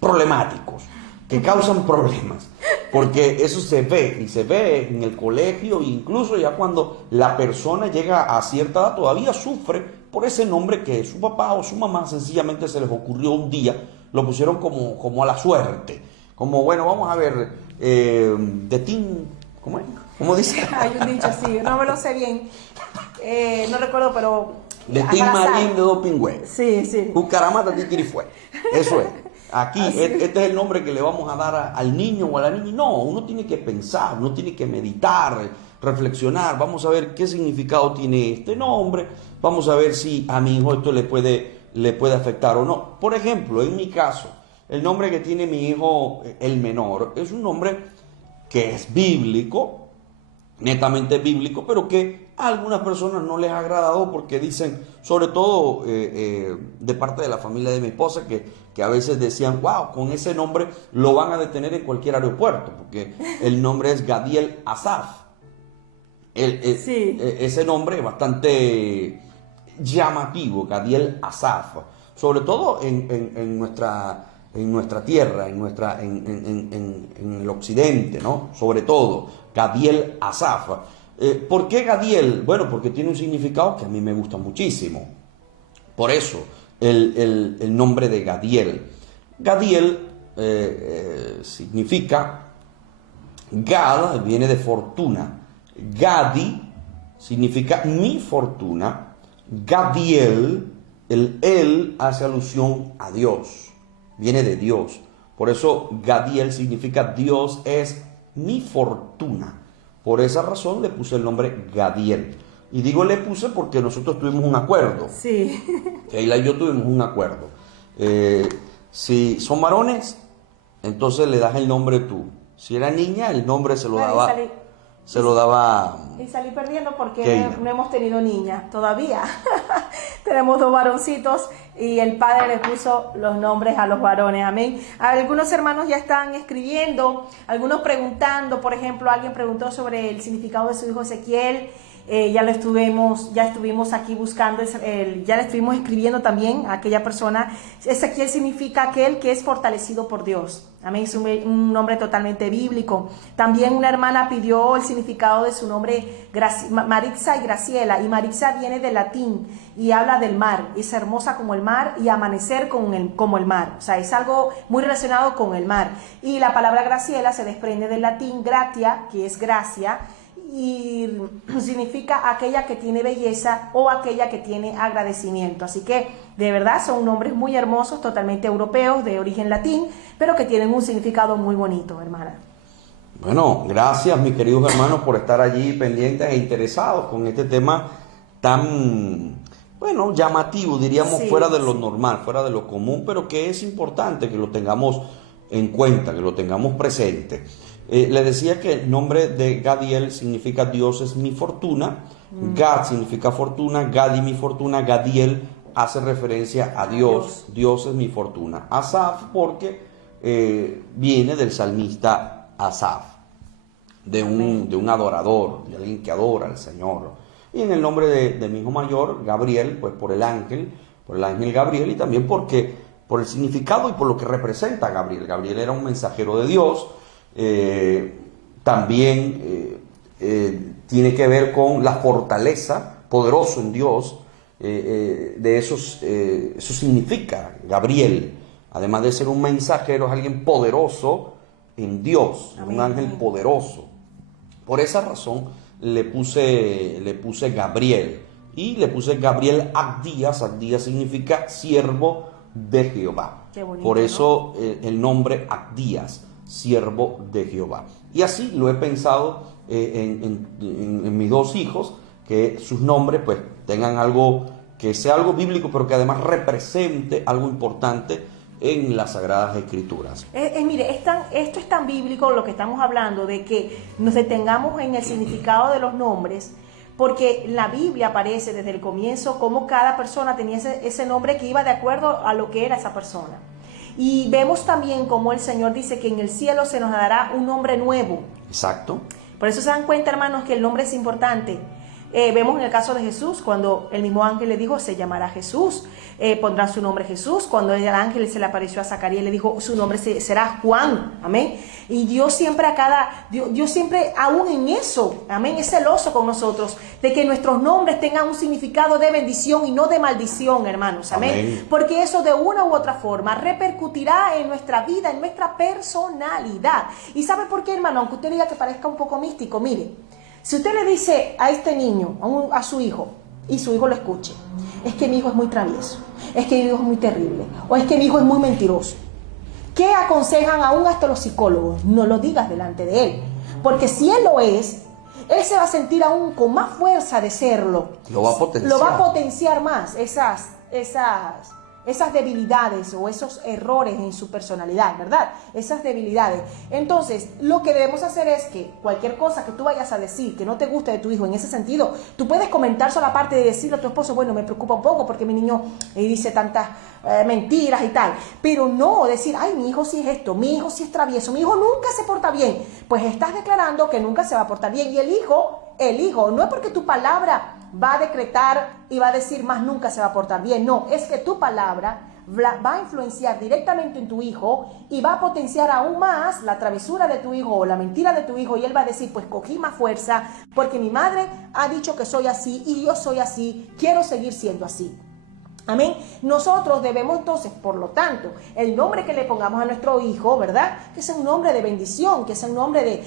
problemáticos, que causan problemas, porque eso se ve en el colegio, incluso ya cuando la persona llega a cierta edad todavía sufre por ese nombre que su papá o su mamá sencillamente se les ocurrió un día, lo pusieron como a la suerte, como bueno, vamos a ver, de Tim, ¿cómo es? ¿Cómo dice? Hay un dicho así, no me lo sé bien, no recuerdo, pero... De Tim Marín de Dopingüe. Sí. Cucaramata Tiquirifue. Eso es. Aquí, este es el nombre que le vamos a dar al niño o a la niña. No, uno tiene que pensar, uno tiene que meditar, reflexionar. Vamos a ver qué significado tiene este nombre. Vamos a ver si a mi hijo esto le puede afectar o no. Por ejemplo, en mi caso, el nombre que tiene mi hijo, el menor, es un nombre que es bíblico, netamente bíblico, pero que a algunas personas no les ha agradado porque dicen, sobre todo de parte de la familia de mi esposa, que a veces decían, wow, con ese nombre lo van a detener en cualquier aeropuerto, porque el nombre es Gadiel Asaf. Ese nombre es bastante llamativo, Gadiel Asaf, sobre todo en nuestra tierra, en el occidente, ¿no? Sobre todo, Gadiel Asaf. ¿Por qué Gadiel? Bueno, porque tiene un significado que a mí me gusta muchísimo. Por eso, el nombre de Gadiel. Gadiel significa, Gad viene de fortuna. Gadi significa mi fortuna. Gadiel, el hace alusión a Dios. Viene de Dios. Por eso Gadiel significa Dios es mi fortuna. Por esa razón le puse el nombre Gadiel. Y digo le puse porque nosotros tuvimos un acuerdo. Sí. Keila y yo tuvimos un acuerdo. Si son varones, entonces le das el nombre tú. Si era niña, el nombre se lo daba... Y salí perdiendo porque no hemos tenido niñas todavía. Tenemos 2 varoncitos y el padre le puso los nombres a los varones. Amén. Algunos hermanos ya están escribiendo, algunos preguntando. Por ejemplo, alguien preguntó sobre el significado de su hijo Ezequiel. Ya estuvimos aquí buscando, ya le estuvimos escribiendo también a aquella persona. Ezequiel significa aquel que es fortalecido por Dios. Amén, es un nombre totalmente bíblico. También una hermana pidió el significado de su nombre, Marixa y Graciela. Y Marixa viene del latín y habla del mar. Es hermosa como el mar y amanecer como el mar. O sea, es algo muy relacionado con el mar. Y la palabra Graciela se desprende del latín gratia, que es gracia, y significa aquella que tiene belleza o aquella que tiene agradecimiento. Así que de verdad son nombres muy hermosos, totalmente europeos, de origen latín, pero que tienen un significado muy bonito, hermana. Bueno, gracias mis queridos hermanos por estar allí pendientes e interesados con este tema tan, bueno, llamativo, diríamos, Sí, fuera de lo sí. normal, fuera de lo común, pero que es importante que lo tengamos en cuenta, que lo tengamos presente. Le decía que el nombre de Gadiel significa Dios es mi fortuna, Gad significa fortuna, Gadi mi fortuna, Gadiel hace referencia a Dios, Dios es mi fortuna. Asaf porque viene del salmista Asaf, de un adorador, de alguien que adora al Señor. Y en el nombre de mi hijo mayor, Gabriel, pues por el ángel Gabriel, y también porque por el significado y por lo que representa Gabriel. Gabriel era un mensajero de Dios, también tiene que ver con la fortaleza, poderoso en Dios, de eso significa Gabriel. Además de ser un mensajero, es alguien poderoso en Dios, Amén. un ángel poderoso. Por esa razón le puse Gabriel y le puse Gabriel Abdías. Abdías significa siervo de Jehová. Qué bonito, por eso ¿no? el nombre Abdías, siervo de Jehová. Y así lo he pensado en mis dos hijos, que sus nombres pues tengan algo, que sea algo bíblico, pero que además represente algo importante en las Sagradas Escrituras. Mire, esto es tan bíblico lo que estamos hablando, de que nos detengamos en el significado de los nombres, porque la Biblia aparece desde el comienzo como cada persona tenía ese nombre que iba de acuerdo a lo que era esa persona. Y vemos también como el Señor dice que en el cielo se nos dará un nombre nuevo. Exacto. Por eso se dan cuenta, hermanos, que el nombre es importante. Vemos en el caso de Jesús, cuando el mismo ángel le dijo, se llamará Jesús, pondrá su nombre Jesús. Cuando el ángel se le apareció a Zacarías, le dijo, su nombre será Juan, amén. Y Dios siempre Dios siempre, aún en eso, amén, es celoso con nosotros, de que nuestros nombres tengan un significado de bendición y no de maldición, hermanos, amén. Amén. Porque eso de una u otra forma repercutirá en nuestra vida, en nuestra personalidad. ¿Y sabe por qué, hermano? Aunque usted diga que parezca un poco místico, mire, si usted le dice a este niño, a su hijo, y su hijo lo escuche, es que mi hijo es muy travieso, es que mi hijo es muy terrible, o es que mi hijo es muy mentiroso, ¿qué aconsejan aún hasta los psicólogos? No lo digas delante de él, porque si él lo es, él se va a sentir aún con más fuerza de serlo. Lo va a potenciar. Lo va a potenciar más, esas debilidades o esos errores en su personalidad, ¿verdad? Esas debilidades. Entonces, lo que debemos hacer es que cualquier cosa que tú vayas a decir que no te guste de tu hijo en ese sentido, tú puedes comentar solo la parte de decirle a tu esposo, bueno, me preocupa un poco porque mi niño dice tantas mentiras y tal, pero no decir, ay, mi hijo sí es esto, mi hijo sí es travieso, mi hijo nunca se porta bien. Pues estás declarando que nunca se va a portar bien. Y el hijo, no es porque tu palabra va a decretar y va a decir más nunca se va a portar bien, no, es que tu palabra va a influenciar directamente en tu hijo y va a potenciar aún más la travesura de tu hijo o la mentira de tu hijo, y él va a decir, pues cogí más fuerza porque mi madre ha dicho que soy así y yo soy así, quiero seguir siendo así. Amén. Nosotros debemos entonces, por lo tanto, el nombre que le pongamos a nuestro hijo, ¿verdad? Que sea un nombre de bendición, que sea un nombre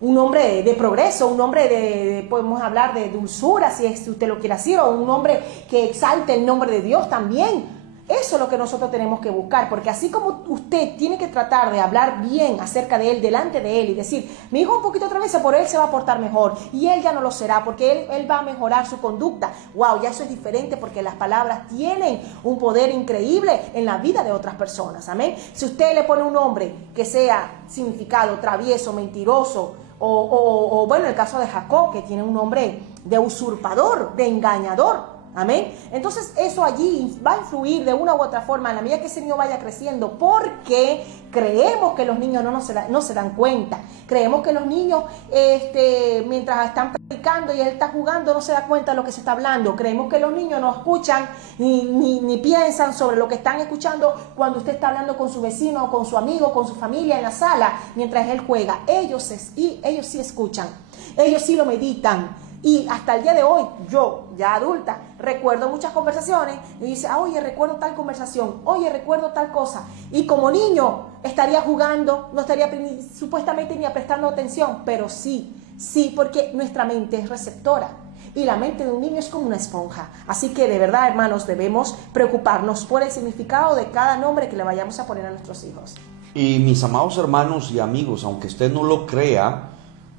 un nombre de progreso, un nombre podemos hablar de dulzura, si usted lo quiere decir, o un nombre que exalte el nombre de Dios también. Eso es lo que nosotros tenemos que buscar, porque así como usted tiene que tratar de hablar bien acerca de él, delante de él, y decir, mi hijo un poquito travieso, por él se va a portar mejor, y él ya no lo será, porque él va a mejorar su conducta. Wow, ya eso es diferente, porque las palabras tienen un poder increíble en la vida de otras personas, amén. Si usted le pone un nombre que sea significado travieso, mentiroso, o bueno, el caso de Jacob, que tiene un nombre de usurpador, de engañador, amén. Entonces eso allí va a influir de una u otra forma en la medida que ese niño vaya creciendo, porque creemos que los niños no se dan cuenta. Creemos que los niños mientras están predicando y él está jugando no se da cuenta de lo que se está hablando. Creemos que los niños no escuchan ni piensan sobre lo que están escuchando cuando usted está hablando con su vecino o con su amigo, con su familia en la sala mientras él juega. Ellos sí escuchan, ellos sí lo meditan. Y hasta el día de hoy, yo, ya adulta, recuerdo muchas conversaciones y dice, oye, recuerdo tal conversación, oye, recuerdo tal cosa. Y como niño estaría jugando, no estaría supuestamente ni prestando atención, pero sí, porque nuestra mente es receptora. Y la mente de un niño es como una esponja. Así que de verdad, hermanos, debemos preocuparnos por el significado de cada nombre que le vayamos a poner a nuestros hijos. Y mis amados hermanos y amigos, aunque usted no lo crea,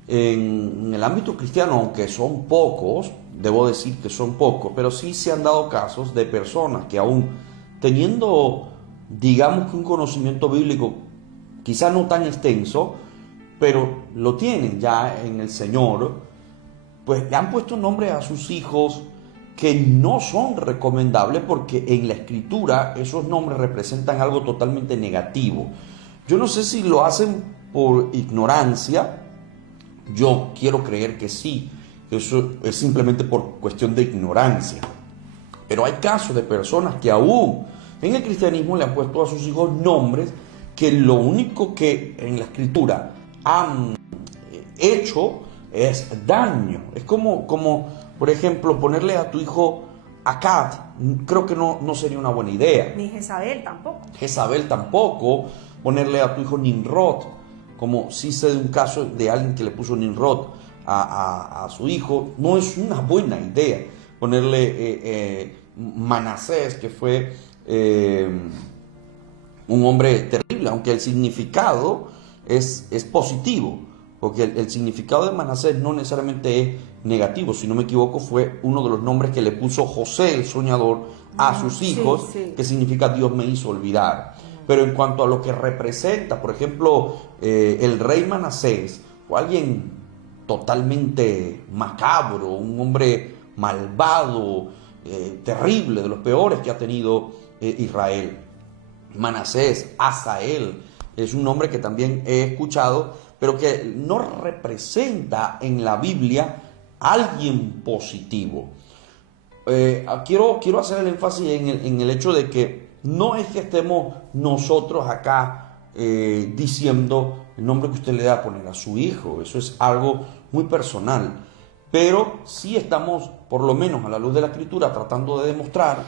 en el ámbito cristiano, aunque son pocos, debo decir que son pocos, pero sí se han dado casos de personas que aún teniendo, digamos que un conocimiento bíblico quizás no tan extenso, pero lo tienen ya en el Señor, pues le han puesto nombre a sus hijos que no son recomendables porque en la Escritura esos nombres representan algo totalmente negativo. Yo no sé si lo hacen por ignorancia. Yo quiero creer que sí, que eso es simplemente por cuestión de ignorancia. Pero hay casos de personas que aún en el cristianismo le han puesto a sus hijos nombres que lo único que en la Escritura han hecho es daño. Es como por ejemplo, ponerle a tu hijo Acad, creo que no sería una buena idea. Ni Jezabel tampoco. Jezabel tampoco. Ponerle a tu hijo Nimrod, como sí sé de un caso de alguien que le puso Nimrod a su hijo, no es una buena idea. Ponerle Manasés, que fue un hombre terrible, aunque el significado es positivo, porque el significado de Manasés no necesariamente es negativo. Si no me equivoco, fue uno de los nombres que le puso José el soñador a sus hijos, sí. Que significa Dios me hizo olvidar. Pero en cuanto a lo que representa, por ejemplo, el rey Manasés fue alguien totalmente macabro, un hombre malvado, terrible, de los peores que ha tenido Israel. Manasés, Asael, es un nombre que también he escuchado, pero que no representa en la Biblia a alguien positivo. Quiero hacer el énfasis en el hecho de que no es que estemos nosotros acá diciendo el nombre que usted le da a poner a su hijo. Eso es algo muy personal. Pero sí estamos, por lo menos a la luz de la Escritura, tratando de demostrar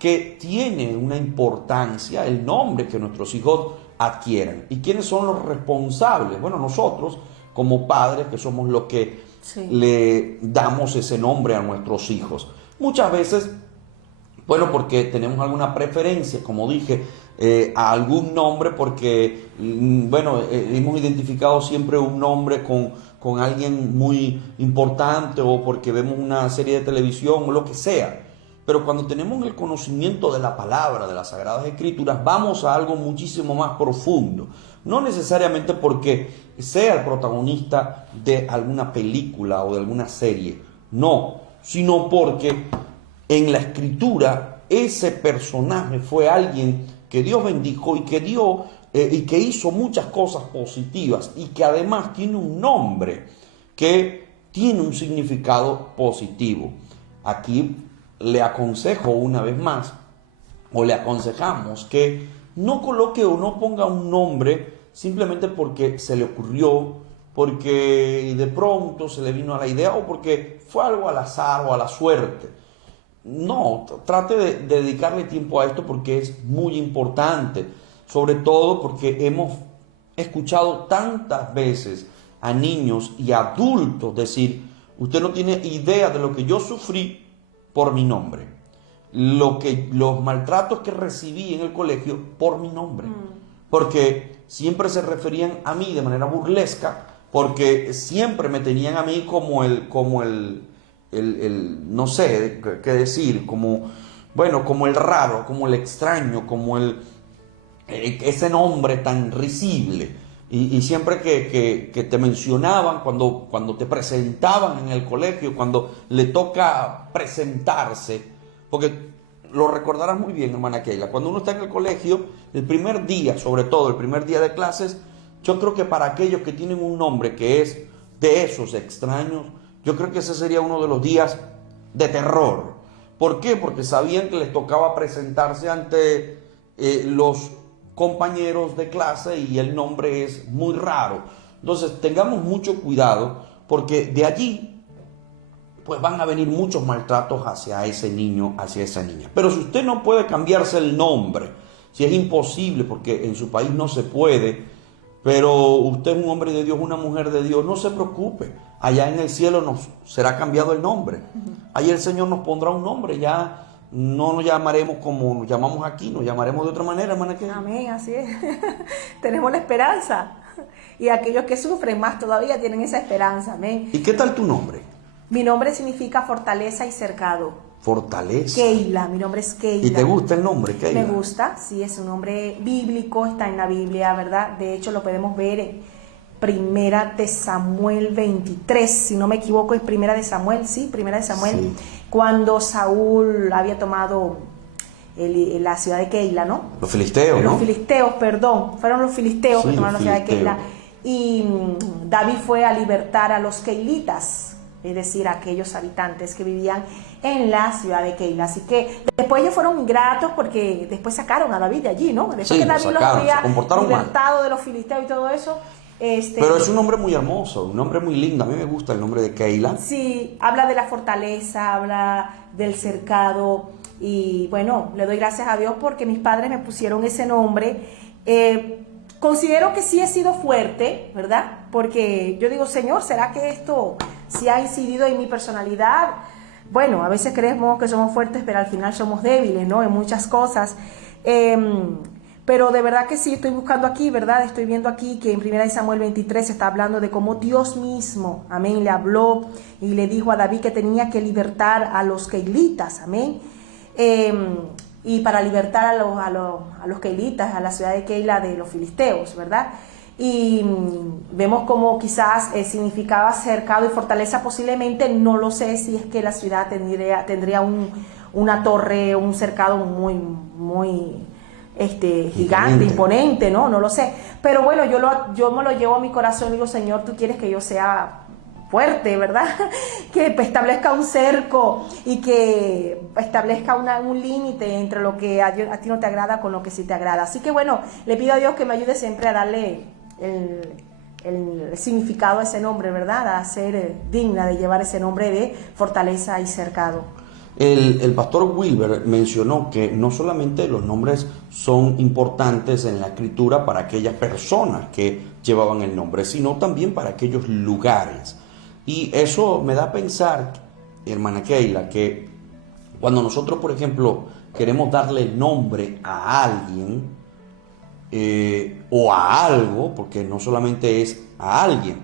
que tiene una importancia el nombre que nuestros hijos adquieran. ¿Y quiénes son los responsables? Bueno, nosotros como padres, que somos los que le damos ese nombre a nuestros hijos. Muchas veces, bueno, porque tenemos alguna preferencia, como dije, a algún nombre, porque, bueno, hemos identificado siempre un nombre con alguien muy importante, o porque vemos una serie de televisión o lo que sea. Pero cuando tenemos el conocimiento de la palabra, de las Sagradas Escrituras, vamos a algo muchísimo más profundo. No necesariamente porque sea el protagonista de alguna película o de alguna serie, no, sino porque en la Escritura ese personaje fue alguien que Dios bendijo y que dio y que hizo muchas cosas positivas, y que además tiene un nombre que tiene un significado positivo. Aquí le aconsejo una vez más, o le aconsejamos, que no coloque o no ponga un nombre simplemente porque se le ocurrió, porque de pronto se le vino a la idea, o porque fue algo al azar o a la suerte. No, trate de dedicarle tiempo a esto, porque es muy importante, sobre todo porque hemos escuchado tantas veces a niños y adultos decir: usted no tiene idea de lo que yo sufrí por mi nombre, los maltratos que recibí en el colegio por mi nombre, porque siempre se referían a mí de manera burlesca, porque siempre me tenían a mí como el no sé qué decir, como el raro, como el extraño, como ese nombre tan risible. Y siempre que te mencionaban, cuando te presentaban en el colegio, cuando le toca presentarse, porque lo recordarás muy bien, hermana Keila, cuando uno está en el colegio, el primer día, sobre todo el primer día de clases, yo creo que para aquellos que tienen un nombre que es de esos extraños, yo creo que ese sería uno de los días de terror. ¿Por qué? Porque sabían que les tocaba presentarse ante los compañeros de clase y el nombre es muy raro. Entonces tengamos mucho cuidado, porque de allí pues van a venir muchos maltratos hacia ese niño, hacia esa niña. Pero si usted no puede cambiarse el nombre, si es imposible, porque en su país no se puede, pero usted es un hombre de Dios, una mujer de Dios, no se preocupe, allá en el cielo nos será cambiado el nombre. Ahí el Señor nos pondrá un nombre ya no nos llamaremos como nos llamamos aquí, nos llamaremos de otra manera, hermana Keila. Amén, así es. Tenemos la esperanza. Y aquellos que sufren más todavía tienen esa esperanza. Amén. ¿Y qué tal tu nombre? Mi nombre significa fortaleza y cercado. Fortaleza. Keila, mi nombre es Keila. ¿Y te gusta el nombre, Keila? Me gusta, sí, es un nombre bíblico, está en la Biblia, ¿verdad? De hecho, lo podemos ver en Primera de Samuel 23, si no me equivoco, es Primera de Samuel, sí, Primera de Samuel, Sí. Cuando Saúl había tomado la ciudad de Keila, ¿no? Los filisteos, ¿no? Los filisteos, perdón, fueron los filisteos Sí, que tomaron la los ciudad de filisteos. Keila. Y David fue a libertar a los keilitas, es decir, a aquellos habitantes que vivían en la ciudad de Keila. Así que después ellos fueron ingratos porque después sacaron a David de allí, ¿no? Después Sí, que lo David los sacaron, había se comportaron mal. libertado de los filisteos y todo eso. Pero es un nombre muy hermoso, un nombre muy lindo. A mí me gusta el nombre de Keila. Sí, habla de la fortaleza, habla del cercado. Y bueno, le doy gracias a Dios porque mis padres me pusieron ese nombre. Considero que sí he sido fuerte, ¿verdad? Porque yo digo, Señor, ¿será que esto sí ha incidido en mi personalidad? Bueno, a veces creemos que somos fuertes, pero al final somos débiles, ¿no? En muchas cosas. Pero de verdad que sí, estoy buscando aquí, ¿verdad? Estoy viendo aquí que en 1 Samuel 23 se está hablando de cómo Dios mismo, amén, le habló y le dijo a David que tenía que libertar a los keilitas, amén. Y para libertar a los keilitas, a la ciudad de Keila de los filisteos, ¿verdad? Y vemos como quizás significaba cercado y fortaleza, posiblemente, no lo sé si es que la ciudad tendría una torre, un cercado muy gigante, imponente, ¿no? No lo sé. Pero bueno, yo me lo llevo a mi corazón y digo, Señor, tú quieres que yo sea fuerte, ¿verdad? Que establezca un cerco y que establezca un límite entre lo que a ti no te agrada con lo que sí te agrada. Así que bueno, le pido a Dios que me ayude siempre a darle el significado a ese nombre, ¿verdad? A ser digna de llevar ese nombre de fortaleza y cercado. El pastor Wilber mencionó que no solamente los nombres son importantes en la escritura para aquellas personas que llevaban el nombre, sino también para aquellos lugares. Y eso me da a pensar, hermana Keila, que cuando nosotros, por ejemplo, queremos darle nombre a alguien o a algo, porque no solamente es a alguien,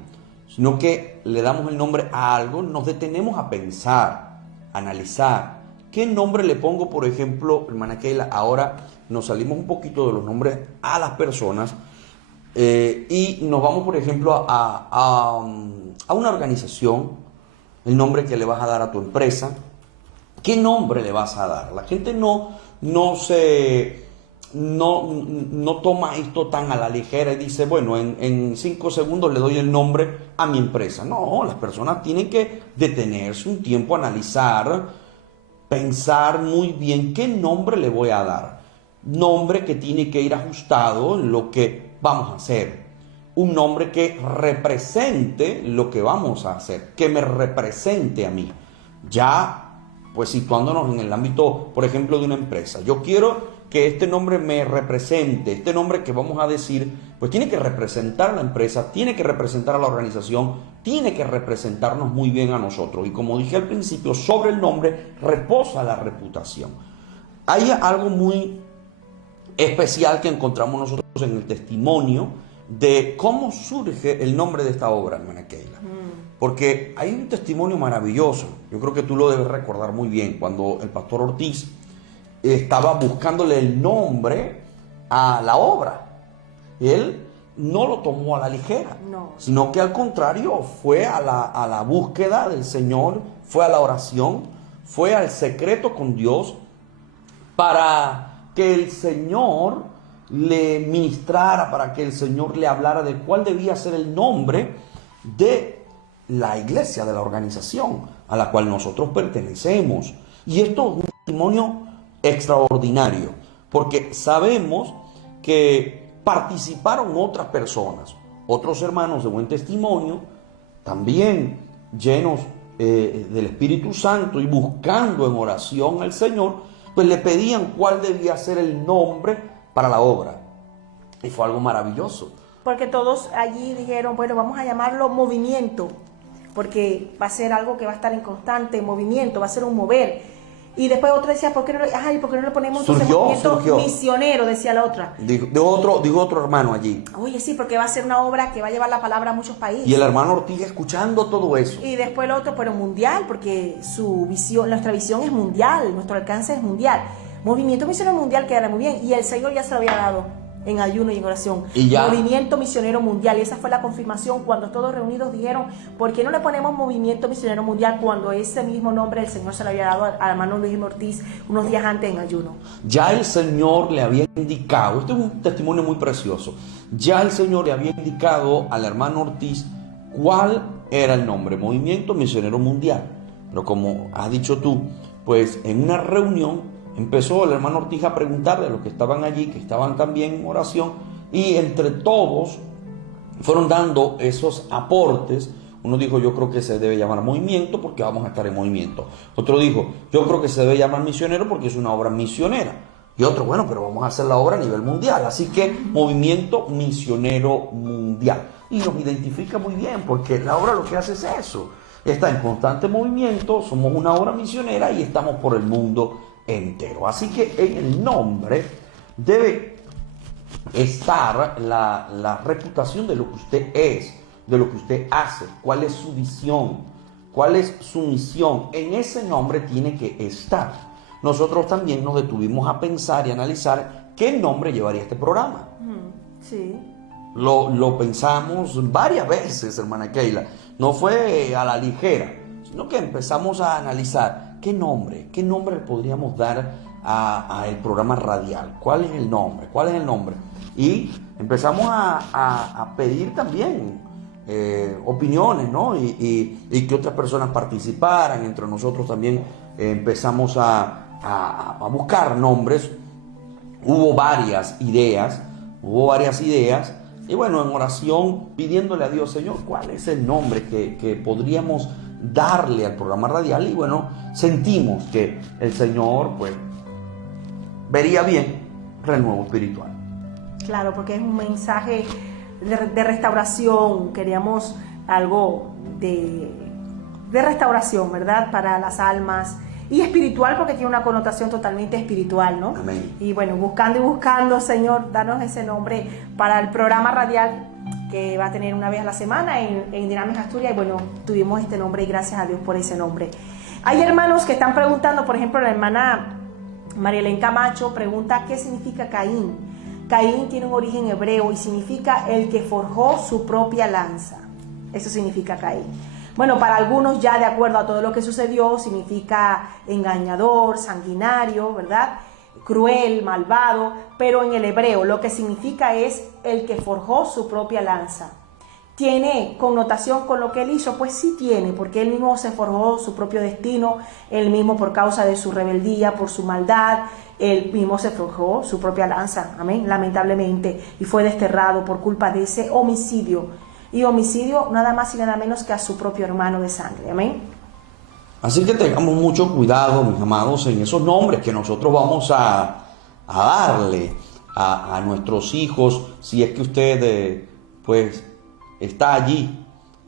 sino que le damos el nombre a algo, nos detenemos a pensar, analizar, ¿qué nombre le pongo? Por ejemplo, hermana Keila, ahora nos salimos un poquito de los nombres a las personas y nos vamos, por ejemplo, a una organización, el nombre que le vas a dar a tu empresa. ¿Qué nombre le vas a dar? La gente no toma esto tan a la ligera y dice, bueno, en 5 segundos le doy el nombre a mi empresa. No, las personas tienen que detenerse un tiempo, analizar, pensar muy bien qué nombre le voy a dar. Nombre que tiene que ir ajustado en lo que vamos a hacer. Un nombre que represente lo que vamos a hacer, que me represente a mí. Ya, pues situándonos en el ámbito, por ejemplo, de una empresa. Yo quiero que este nombre me represente, este nombre que vamos a decir, pues tiene que representar a la empresa, tiene que representar a la organización, tiene que representarnos muy bien a nosotros. Y como dije al principio, sobre el nombre reposa la reputación. Hay algo muy especial que encontramos nosotros en el testimonio de cómo surge el nombre de esta obra, hermana Keila. Porque hay un testimonio maravilloso, yo creo que tú lo debes recordar muy bien, cuando el pastor Ortiz estaba buscándole el nombre a la obra. Él no lo tomó a la ligera, No. sino que al contrario fue a la búsqueda del Señor, fue a la oración, fue al secreto con Dios para que el Señor le ministrara, para que el Señor le hablara de cuál debía ser el nombre de la iglesia, de la organización a la cual nosotros pertenecemos. Y esto es un testimonio extraordinario, porque sabemos que participaron otras personas, otros hermanos de buen testimonio, también llenos del Espíritu Santo y buscando en oración al Señor, pues le pedían cuál debía ser el nombre para la obra. Y fue algo maravilloso. Porque todos allí dijeron, bueno, vamos a llamarlo movimiento, porque va a ser algo que va a estar en constante movimiento, va a ser un mover. Y después otra decía, ¿por qué no le ponemos entonces movimiento misionero? Decía la otra. Dijo otro hermano allí. Oye, sí, porque va a ser una obra que va a llevar la palabra a muchos países. Y el hermano Ortiz escuchando todo eso. Y después el otro, pero mundial, porque nuestra visión es mundial, nuestro alcance es mundial. Movimiento misionero mundial quedará muy bien. Y el Señor ya se lo había dado en ayuno y en oración. Y ya. Movimiento misionero mundial. Y esa fue la confirmación cuando todos reunidos dijeron, ¿por qué no le ponemos movimiento misionero mundial cuando ese mismo nombre el Señor se lo había dado al hermano Luis Ortiz unos días antes en ayuno? Ya el Señor le había indicado, este es un testimonio muy precioso, ya el Señor le había indicado al hermano Ortiz cuál era el nombre, Movimiento Misionero Mundial. Pero como has dicho tú, pues en una reunión empezó el hermano Ortiz a preguntarle a los que estaban allí, que estaban también en oración, y entre todos fueron dando esos aportes. Uno dijo, yo creo que se debe llamar movimiento porque vamos a estar en movimiento. Otro dijo, yo creo que se debe llamar misionero porque es una obra misionera. Y otro, bueno, pero vamos a hacer la obra a nivel mundial. Así que movimiento misionero mundial. Y nos identifica muy bien porque la obra lo que hace es eso. Está en constante movimiento, somos una obra misionera y estamos por el mundo entero. Así que en el nombre debe estar la reputación de lo que usted es, de lo que usted hace, cuál es su visión, cuál es su misión. En ese nombre tiene que estar. Nosotros también nos detuvimos a pensar y analizar qué nombre llevaría este programa. Sí. Lo pensamos varias veces, hermana Keila. No fue a la ligera, sino que empezamos a analizar qué nombre le podríamos dar a el programa radial. ¿Cuál es el nombre? Y empezamos a pedir también opiniones, ¿no? Y que otras personas participaran. Entre nosotros también empezamos a buscar nombres. Hubo varias ideas. Y bueno, en oración, pidiéndole a Dios, Señor, ¿cuál es el nombre que podríamos darle al programa radial? Y bueno, sentimos que el Señor, pues, vería bien Renuevo Espiritual. Claro, porque es un mensaje de restauración. Queríamos algo de restauración, ¿verdad? Para las almas. Y espiritual porque tiene una connotación totalmente espiritual, ¿no? Amén. Y bueno, buscando, Señor, danos ese nombre para el programa radial que va a tener una vez a la semana en Dinámica Asturias. Y bueno, tuvimos este nombre y gracias a Dios por ese nombre. Hay hermanos que están preguntando, por ejemplo, la hermana Marielén Camacho pregunta ¿qué significa Caín? Caín tiene un origen hebreo y significa el que forjó su propia lanza. Eso significa Caín. Bueno, para algunos ya de acuerdo a todo lo que sucedió, significa engañador, sanguinario, ¿verdad? Cruel, malvado, pero en el hebreo lo que significa es el que forjó su propia lanza. ¿Tiene connotación con lo que él hizo? Pues sí tiene, porque él mismo se forjó su propio destino, él mismo por causa de su rebeldía, por su maldad, él mismo se forjó su propia lanza, amén, lamentablemente, y fue desterrado por culpa de ese homicidio. Y homicidio nada más y nada menos que a su propio hermano de sangre, amén. Así que tengamos mucho cuidado, mis amados, en esos nombres que nosotros vamos a darle a nuestros hijos. Si es que usted pues está allí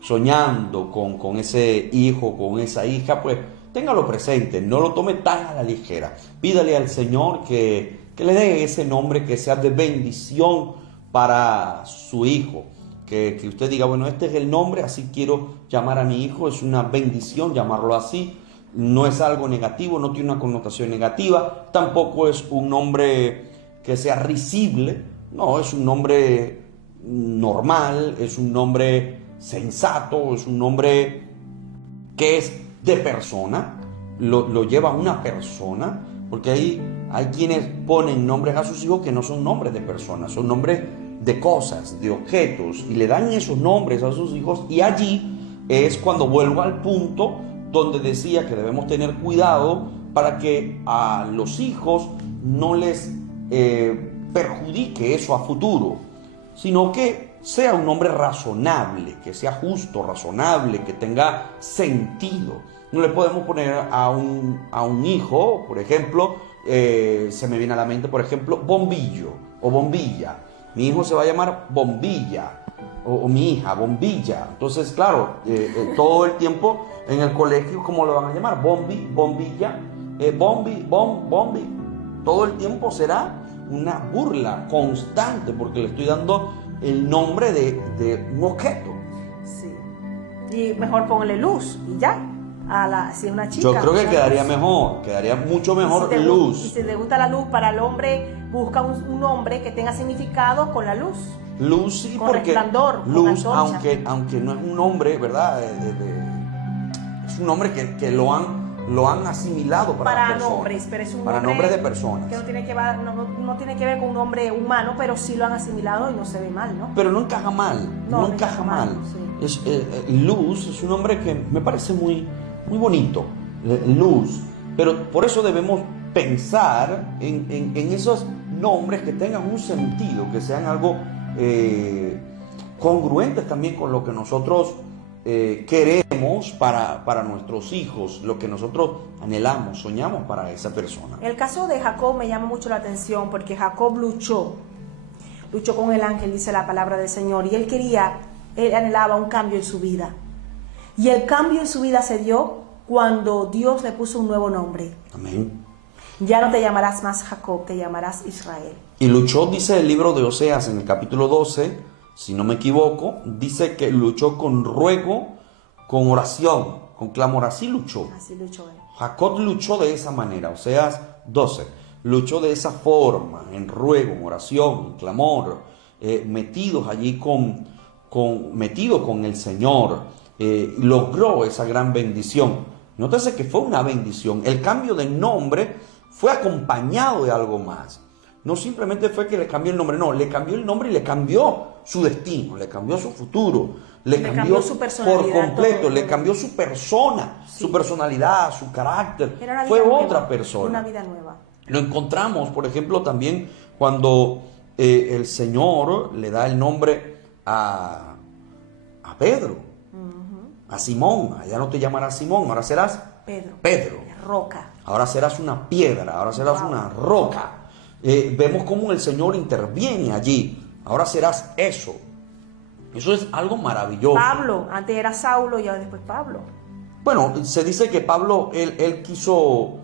soñando con ese hijo, con esa hija, pues téngalo presente, no lo tome tan a la ligera. Pídale al Señor que le dé ese nombre que sea de bendición para su hijo. Que usted diga, bueno, este es el nombre, así quiero llamar a mi hijo, es una bendición llamarlo así, no es algo negativo, no tiene una connotación negativa, tampoco es un nombre que sea risible, no, es un nombre normal, es un nombre sensato, es un nombre que es de persona, lo lleva una persona, porque hay quienes ponen nombres a sus hijos que no son nombres de personas, son nombres de cosas, de objetos, y le dan esos nombres a sus hijos. Y allí es cuando vuelvo al punto donde decía que debemos tener cuidado para que a los hijos no les perjudique eso a futuro, sino que sea un nombre razonable, que sea justo, razonable, que tenga sentido. No le podemos poner a un hijo, por ejemplo, se me viene a la mente, por ejemplo, Bombillo o Bombilla. Mi hijo se va a llamar Bombilla, o mi hija, Bombilla. Entonces, claro, todo el tiempo en el colegio, ¿cómo lo van a llamar? Bombilla. Bombi. Todo el tiempo será una burla constante porque le estoy dando el nombre de un objeto. Sí. Y mejor ponle Luz y ya. Si es una chica. Yo creo que quedaría Luz. mejor, quedaría mucho mejor Y Luz. Y si te gusta la luz para el hombre, busca un nombre que tenga significado con la luz. Luz, sí, con porque resplandor, con Luz, antorcha. aunque no es un nombre, ¿verdad? Es un nombre que lo han asimilado para las personas. Nombres, pero es un para nombre nombres de personas. que no tiene que ver con un nombre humano, pero sí lo han asimilado y no se ve mal, ¿no? Pero no encaja mal, no encaja mal. Sí. Luz es un nombre que me parece muy bonito, Luz, pero por eso debemos pensar en esos nombres que tengan un sentido, que sean algo congruentes también con lo que nosotros queremos para nuestros hijos, lo que nosotros anhelamos, soñamos para esa persona. El caso de Jacob me llama mucho la atención porque Jacob luchó con el ángel, dice la palabra del Señor, y él anhelaba un cambio en su vida. Y el cambio en su vida se dio cuando Dios le puso un nuevo nombre. Amén. Ya no te llamarás más Jacob, te llamarás Israel. Y luchó, dice el libro de Oseas en el capítulo 12, si no me equivoco, dice que luchó con ruego, con oración, con clamor. Así luchó. Así luchó él. Jacob luchó de esa manera, Oseas 12. Luchó de esa forma, en ruego, en oración, en clamor, metidos allí metido con el Señor. Logró esa gran bendición. Nótese que fue una bendición. El cambio de nombre fue acompañado de algo más. No simplemente fue que le cambió el nombre, no, le cambió el nombre y le cambió su destino, le cambió su futuro, le cambió su personalidad por completo, todo. le cambió su persona, Sí. su personalidad, su carácter. Era una vida Fue nueva, otra persona. una vida nueva. Lo encontramos, por ejemplo, también cuando el Señor le da el nombre a Pedro. A Simón, allá no te llamarás Simón, ahora serás Pedro. Roca. Ahora serás una piedra, ahora serás una roca. Vemos cómo el Señor interviene allí. Ahora serás eso. Eso es algo maravilloso. Pablo, antes era Saulo y ahora después Pablo. Bueno, se dice que Pablo, él quiso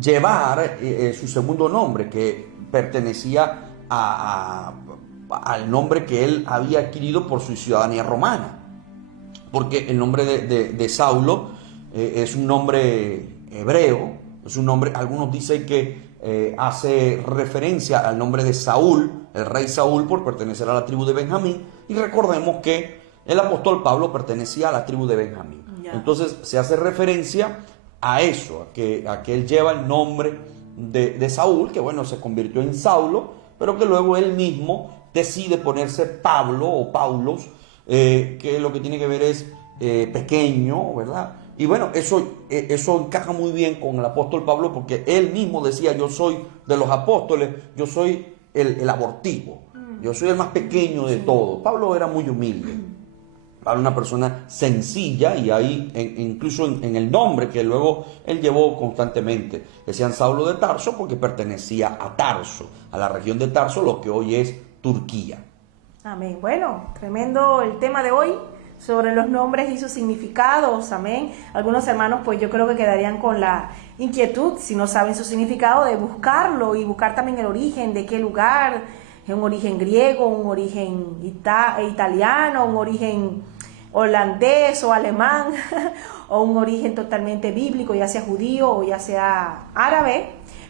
llevar su segundo nombre, que pertenecía al nombre que él había adquirido por su ciudadanía romana. Porque el nombre de Saulo es un nombre hebreo, es un nombre, algunos dicen que hace referencia al nombre de Saúl, el rey Saúl, por pertenecer a la tribu de Benjamín, y recordemos que el apóstol Pablo pertenecía a la tribu de Benjamín. Entonces se hace referencia a eso, a que él lleva el nombre de Saúl, que bueno, se convirtió en Saulo, pero que luego él mismo decide ponerse Pablo o Paulos, que lo que tiene que ver es pequeño, ¿verdad? Y bueno, eso encaja muy bien con el apóstol Pablo, porque él mismo decía: yo soy de los apóstoles, yo soy el abortivo, yo soy el más pequeño de todos. Pablo era muy humilde, Pablo una persona sencilla, y ahí incluso en el nombre que luego él llevó constantemente, decían Saulo de Tarso, porque pertenecía a Tarso, a la región de Tarso, lo que hoy es Turquía. Amén. Bueno, tremendo el tema de hoy sobre los nombres y sus significados. Amén. Algunos hermanos, pues yo creo que quedarían con la inquietud, si no saben su significado, de buscarlo y buscar también el origen, de qué lugar, un origen griego, un origen italiano, un origen holandés o alemán, o un origen totalmente bíblico, ya sea judío o ya sea árabe,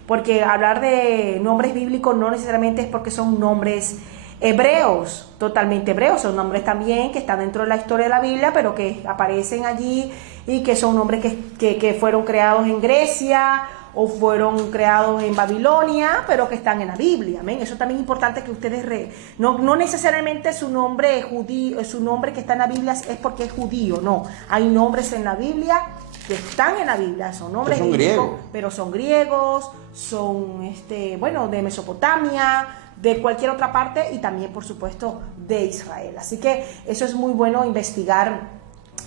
porque hablar de nombres bíblicos no necesariamente es porque son nombres hebreos, totalmente hebreos, son nombres también que están dentro de la historia de la Biblia, pero que aparecen allí y que son nombres que fueron creados en Grecia o fueron creados en Babilonia, pero que están en la Biblia. Amén. Eso también es importante que ustedes no necesariamente su nombre judío, su nombre que está en la Biblia es porque es judío, no. Hay nombres en la Biblia que están en la Biblia, son nombres griegos, pero son griegos, son de Mesopotamia, de cualquier otra parte, y también por supuesto de Israel. Así que eso es muy bueno, investigar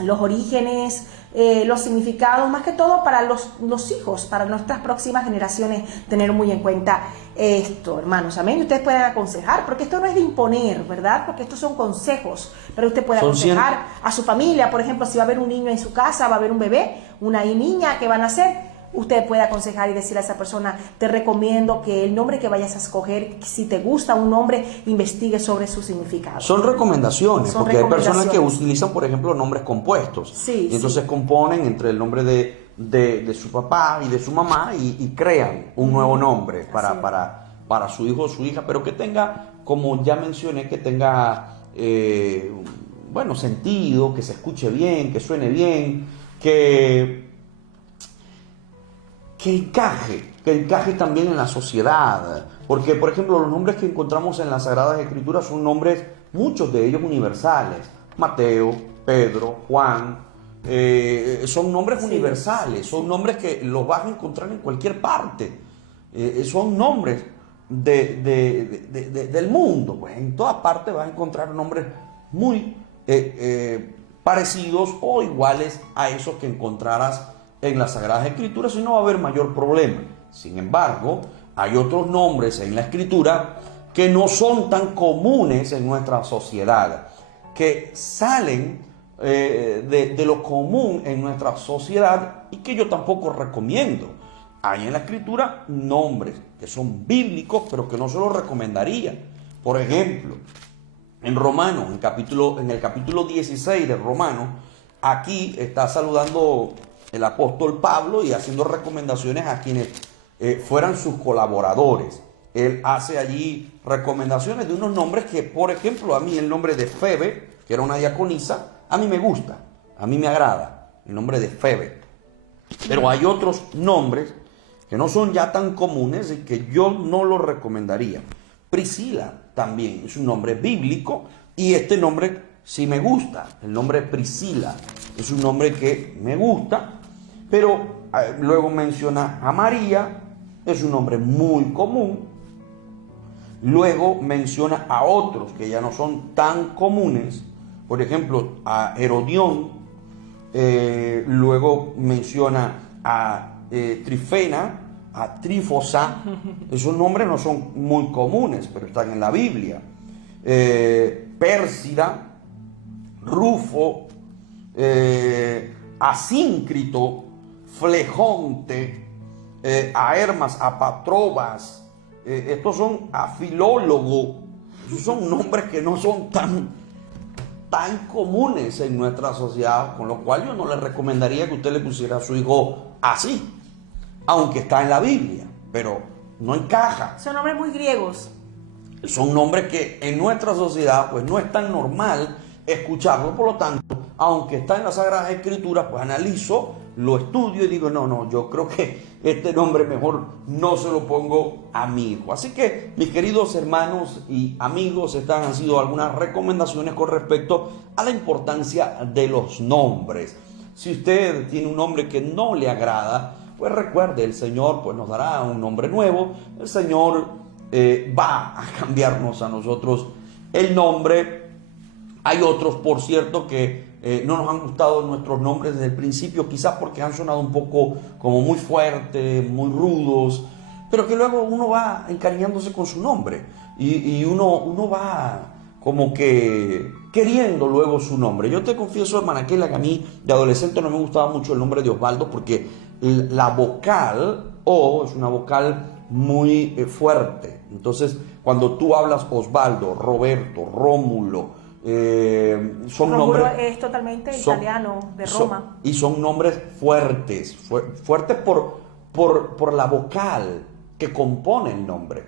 los orígenes, los significados, más que todo para los hijos, para nuestras próximas generaciones, tener muy en cuenta esto, hermanos. Amén. Y ustedes pueden aconsejar, porque esto no es de imponer, ¿verdad? Porque estos son consejos, pero usted puede aconsejar a su familia. Por ejemplo, si va a haber un niño en su casa, va a haber un bebé, una niña que van a nacer, usted puede aconsejar y decirle a esa persona, te recomiendo que el nombre que vayas a escoger, si te gusta un nombre, investigue sobre su significado. Son recomendaciones, Son porque hay personas que recomendaciones. utilizan, por ejemplo, nombres compuestos. Sí, y entonces componen entre el nombre de su papá y de su mamá y crean un nuevo nombre para su hijo o su hija, pero que tenga, como ya mencioné, que tenga bueno, sentido, que se escuche bien, que suene bien, que encaje también en la sociedad. Porque, por ejemplo, los nombres que encontramos en las Sagradas Escrituras son nombres, muchos de ellos universales. Mateo, Pedro, Juan, son nombres universales, son nombres que los vas a encontrar en cualquier parte. Son nombres del mundo. Pues en todas partes vas a encontrar nombres muy parecidos o iguales a esos que encontrarás en las Sagradas Escrituras, y no va a haber mayor problema. Sin embargo, hay otros nombres en la Escritura que no son tan comunes en nuestra sociedad, que salen de lo común en nuestra sociedad y que yo tampoco recomiendo. Hay en la Escritura nombres que son bíblicos, pero que no se los recomendaría. Por ejemplo, en Romanos, en el capítulo 16 de Romanos, aquí está saludando el apóstol Pablo y haciendo recomendaciones a quienes fueran sus colaboradores. Él hace allí recomendaciones de unos nombres que, por ejemplo, a mí el nombre de Febe, que era una diaconisa, a mí me gusta, a mí me agrada, el nombre de Febe. Pero hay otros nombres que no son ya tan comunes y que yo no los recomendaría. Priscila también es un nombre bíblico y este nombre sí me gusta. El nombre Priscila es un nombre que me gusta, pero luego menciona a María, es un nombre muy común. Luego menciona a otros que ya no son tan comunes, por ejemplo a Herodión. Luego menciona a Trifena, a Trífosa. Esos nombres no son muy comunes, pero están en la Biblia. Pérsida, Rufo, Asíncrito, Flegonte, a Hermas, a Patrobas. Estos son a Filólogo. Esos son nombres que no son tan comunes en nuestra sociedad, con lo cual yo no le recomendaría que usted le pusiera a su hijo así, aunque está en la Biblia, pero no encaja. Son nombres muy griegos. Son nombres que en nuestra sociedad pues no es tan normal escucharlo, por lo tanto, aunque está en las Sagradas Escrituras, pues analizo, lo estudio y digo, no, yo creo que este nombre mejor no se lo pongo a mi hijo. Así que, mis queridos hermanos y amigos, estas han sido algunas recomendaciones con respecto a la importancia de los nombres. Si usted tiene un nombre que no le agrada, pues recuerde, el Señor pues nos dará un nombre nuevo. El Señor va a cambiarnos a nosotros el nombre. Hay otros, por cierto, que no nos han gustado nuestros nombres desde el principio, quizás porque han sonado un poco como muy fuertes, muy rudos, pero que luego uno va encariñándose con su nombre y uno va como que queriendo luego su nombre. Yo te confieso, hermana Keila, que a mí de adolescente no me gustaba mucho el nombre de Osvaldo, porque la vocal O es una vocal muy fuerte. Entonces, cuando tú hablas Osvaldo, Roberto, Rómulo, son Rómulo nombres, es totalmente italiano, de Roma. y son nombres fuertes, fuertes por la vocal que compone el nombre.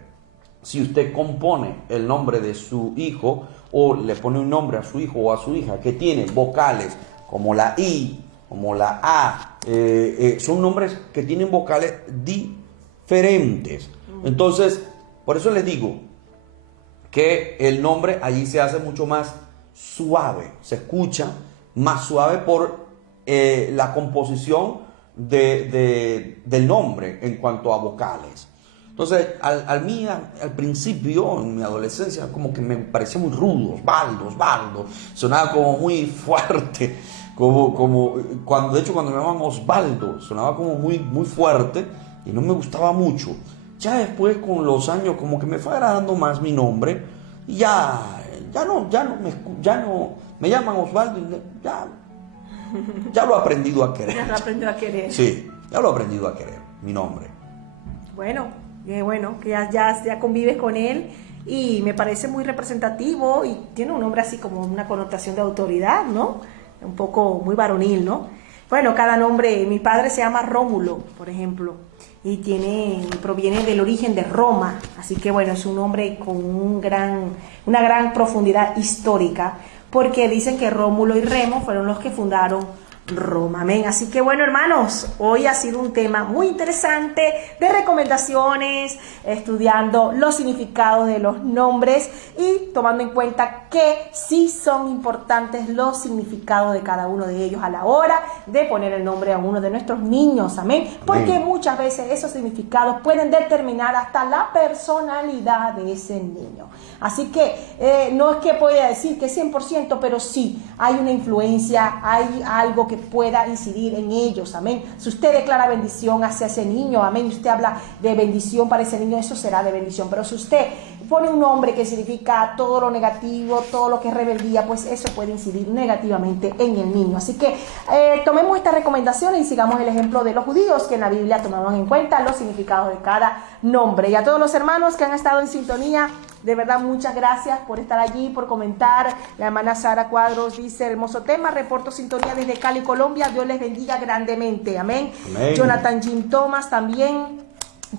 Si usted compone el nombre de su hijo o le pone un nombre a su hijo o a su hija que tiene vocales como la I, como la A, son nombres que tienen vocales diferentes. Entonces, por eso les digo que el nombre allí se hace mucho más suave, se escucha más suave por la composición del nombre en cuanto a vocales. Entonces, al principio, en mi adolescencia, como que me parecía muy rudo, Osvaldo, sonaba como muy fuerte, como cuando me llamaban Osvaldo, sonaba como muy, muy fuerte y no me gustaba mucho. Ya después, con los años, como que me fue agradando más mi nombre y ya no me llaman Osvaldo y ya lo he aprendido a querer. Ya lo aprendió a querer. Sí, Ya lo he aprendido a querer, mi nombre. Bueno, que ya convives con él y me parece muy representativo y tiene un nombre así como una connotación de autoridad, ¿no? Un poco muy varonil, ¿no? Bueno, cada nombre, mi padre se llama Rómulo, por ejemplo, y proviene del origen de Roma, así que bueno, es un nombre con una gran profundidad histórica, porque dicen que Rómulo y Remo fueron los que fundaron Roma, amén. Así que bueno, hermanos, hoy ha sido un tema muy interesante de recomendaciones, estudiando los significados de los nombres y tomando en cuenta que sí son importantes los significados de cada uno de ellos a la hora de poner el nombre a uno de nuestros niños, amén. Porque muchas veces esos significados pueden determinar hasta la personalidad de ese niño. Así que no es que pueda decir que 100%, pero sí hay una influencia, hay algo que pueda incidir en ellos, amén. Si usted declara bendición hacia ese niño, amén, y usted habla de bendición para ese niño, eso será de bendición. Pero si usted pone un nombre que significa todo lo negativo, todo lo que es rebeldía, pues eso puede incidir negativamente en el niño. Así que tomemos estas recomendaciones y sigamos el ejemplo de los judíos, que en la Biblia tomaban en cuenta los significados de cada nombre. Y a todos los hermanos que han estado en sintonía, de verdad, muchas gracias por estar allí, por comentar. La hermana Sara Cuadros dice: hermoso tema, reporto sintonía desde Cali, Colombia. Dios les bendiga grandemente, amén. Amén. Jonathan Jim Thomas también,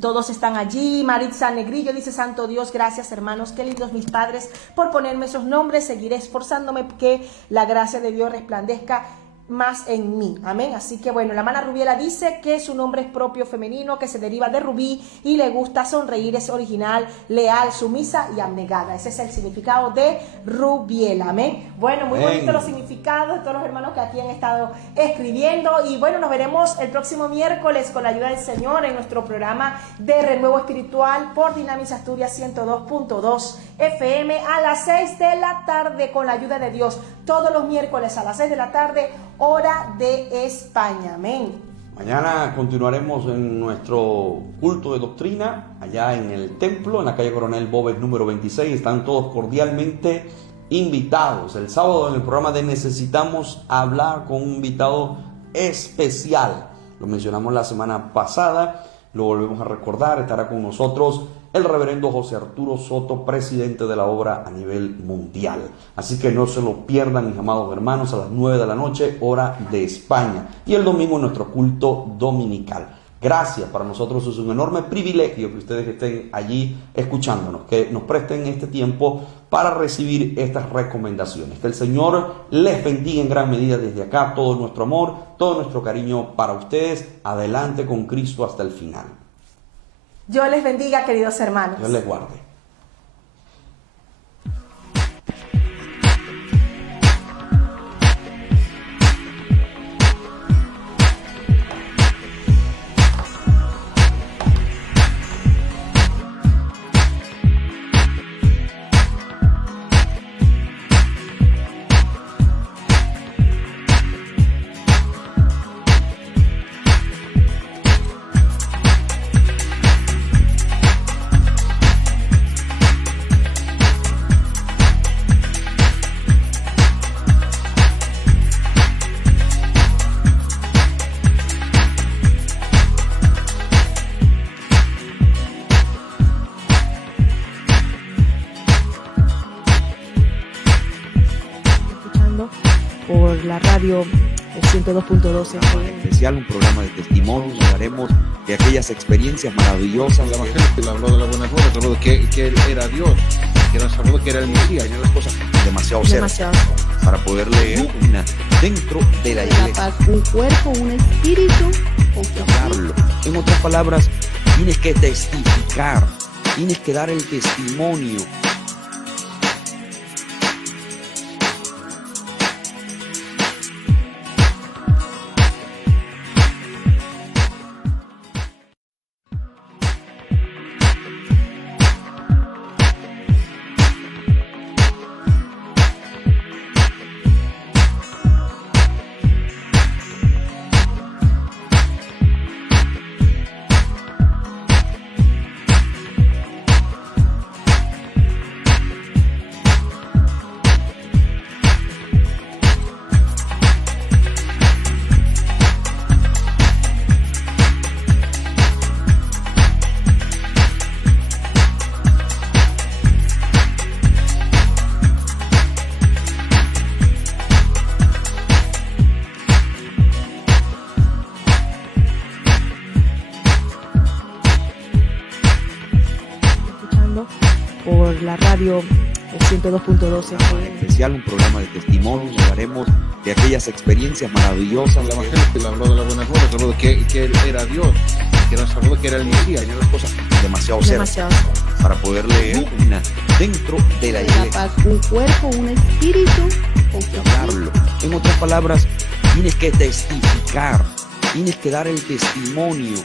todos están allí. Maritza Negrillo dice: santo Dios, gracias hermanos, qué lindos mis padres por ponerme esos nombres. Seguiré esforzándome que la gracia de Dios resplandezca más en mí, amén. Así que bueno, la hermana Rubiela dice que su nombre es propio femenino, que se deriva de rubí y le gusta sonreír, es original, leal, sumisa y abnegada. Ese es el significado de Rubiela, amén. Bueno, muy bonito los significados de todos los hermanos que aquí han estado escribiendo. Y bueno, nos veremos el próximo miércoles con la ayuda del Señor en nuestro programa de Renuevo Espiritual por Dinamis Asturias 102.2 FM a las 6 de la tarde con la ayuda de Dios. Todos los miércoles a las 6 de la tarde, hora de España, amén. Mañana continuaremos en nuestro culto de doctrina, allá en el templo, en la calle Coronel Bóvez número 26. Están todos cordialmente invitados. El sábado en el programa de Necesitamos Hablar con un invitado especial. Lo mencionamos la semana pasada, lo volvemos a recordar. Estará con nosotros el reverendo José Arturo Soto, presidente de la obra a nivel mundial. Así que no se lo pierdan, mis amados hermanos, a las 9 de la noche, hora de España. Y el domingo en nuestro culto dominical. Gracias, para nosotros es un enorme privilegio que ustedes estén allí escuchándonos, que nos presten este tiempo para recibir estas recomendaciones. Que el Señor les bendiga en gran medida desde acá, todo nuestro amor, todo nuestro cariño para ustedes. Adelante con Cristo hasta el final. Dios les bendiga, queridos hermanos. Dios les guarde. Por la radio 102.12 especial, un programa de testimonios. Hablaremos de aquellas experiencias maravillosas. El Evangelio habló de la buena nueva, habló de que él era Dios, que nos habló que era el Mesías, y las cosas demasiado cerca para poder leer dentro de la iglesia. La paz, un cuerpo, un espíritu. Hablarlo. En otras palabras, tienes que testificar, tienes que dar el testimonio. por la radio 102.12 FM. Especial, un programa de testimonio. Hablaremos de aquellas experiencias maravillosas. El Evangelio habló de las buenas nuevas, habló de que Él era Dios, que nos habló de que era el Mesías, y las cosas Demasiado cerca para poder leer dentro de la La iglesia. paz, un cuerpo, un espíritu. Hablarlo. En otras palabras, tienes que testificar, tienes que dar el testimonio.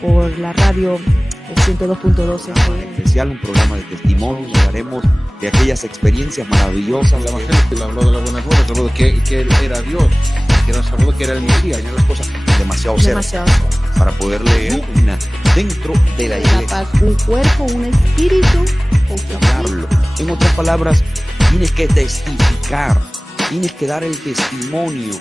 Por la radio 102.12 FM. Especial, un programa de testimonio. Hablaremos de aquellas experiencias maravillosas. El Evangelio habló de las buenas nuevas, habló de que Él era Dios, que nos habló de que era el Mesías, y las cosas Demasiado cerca para poder leer dentro de la La iglesia. paz, un cuerpo, un espíritu. Hablarlo. En otras palabras, tienes que testificar, tienes que dar el testimonio.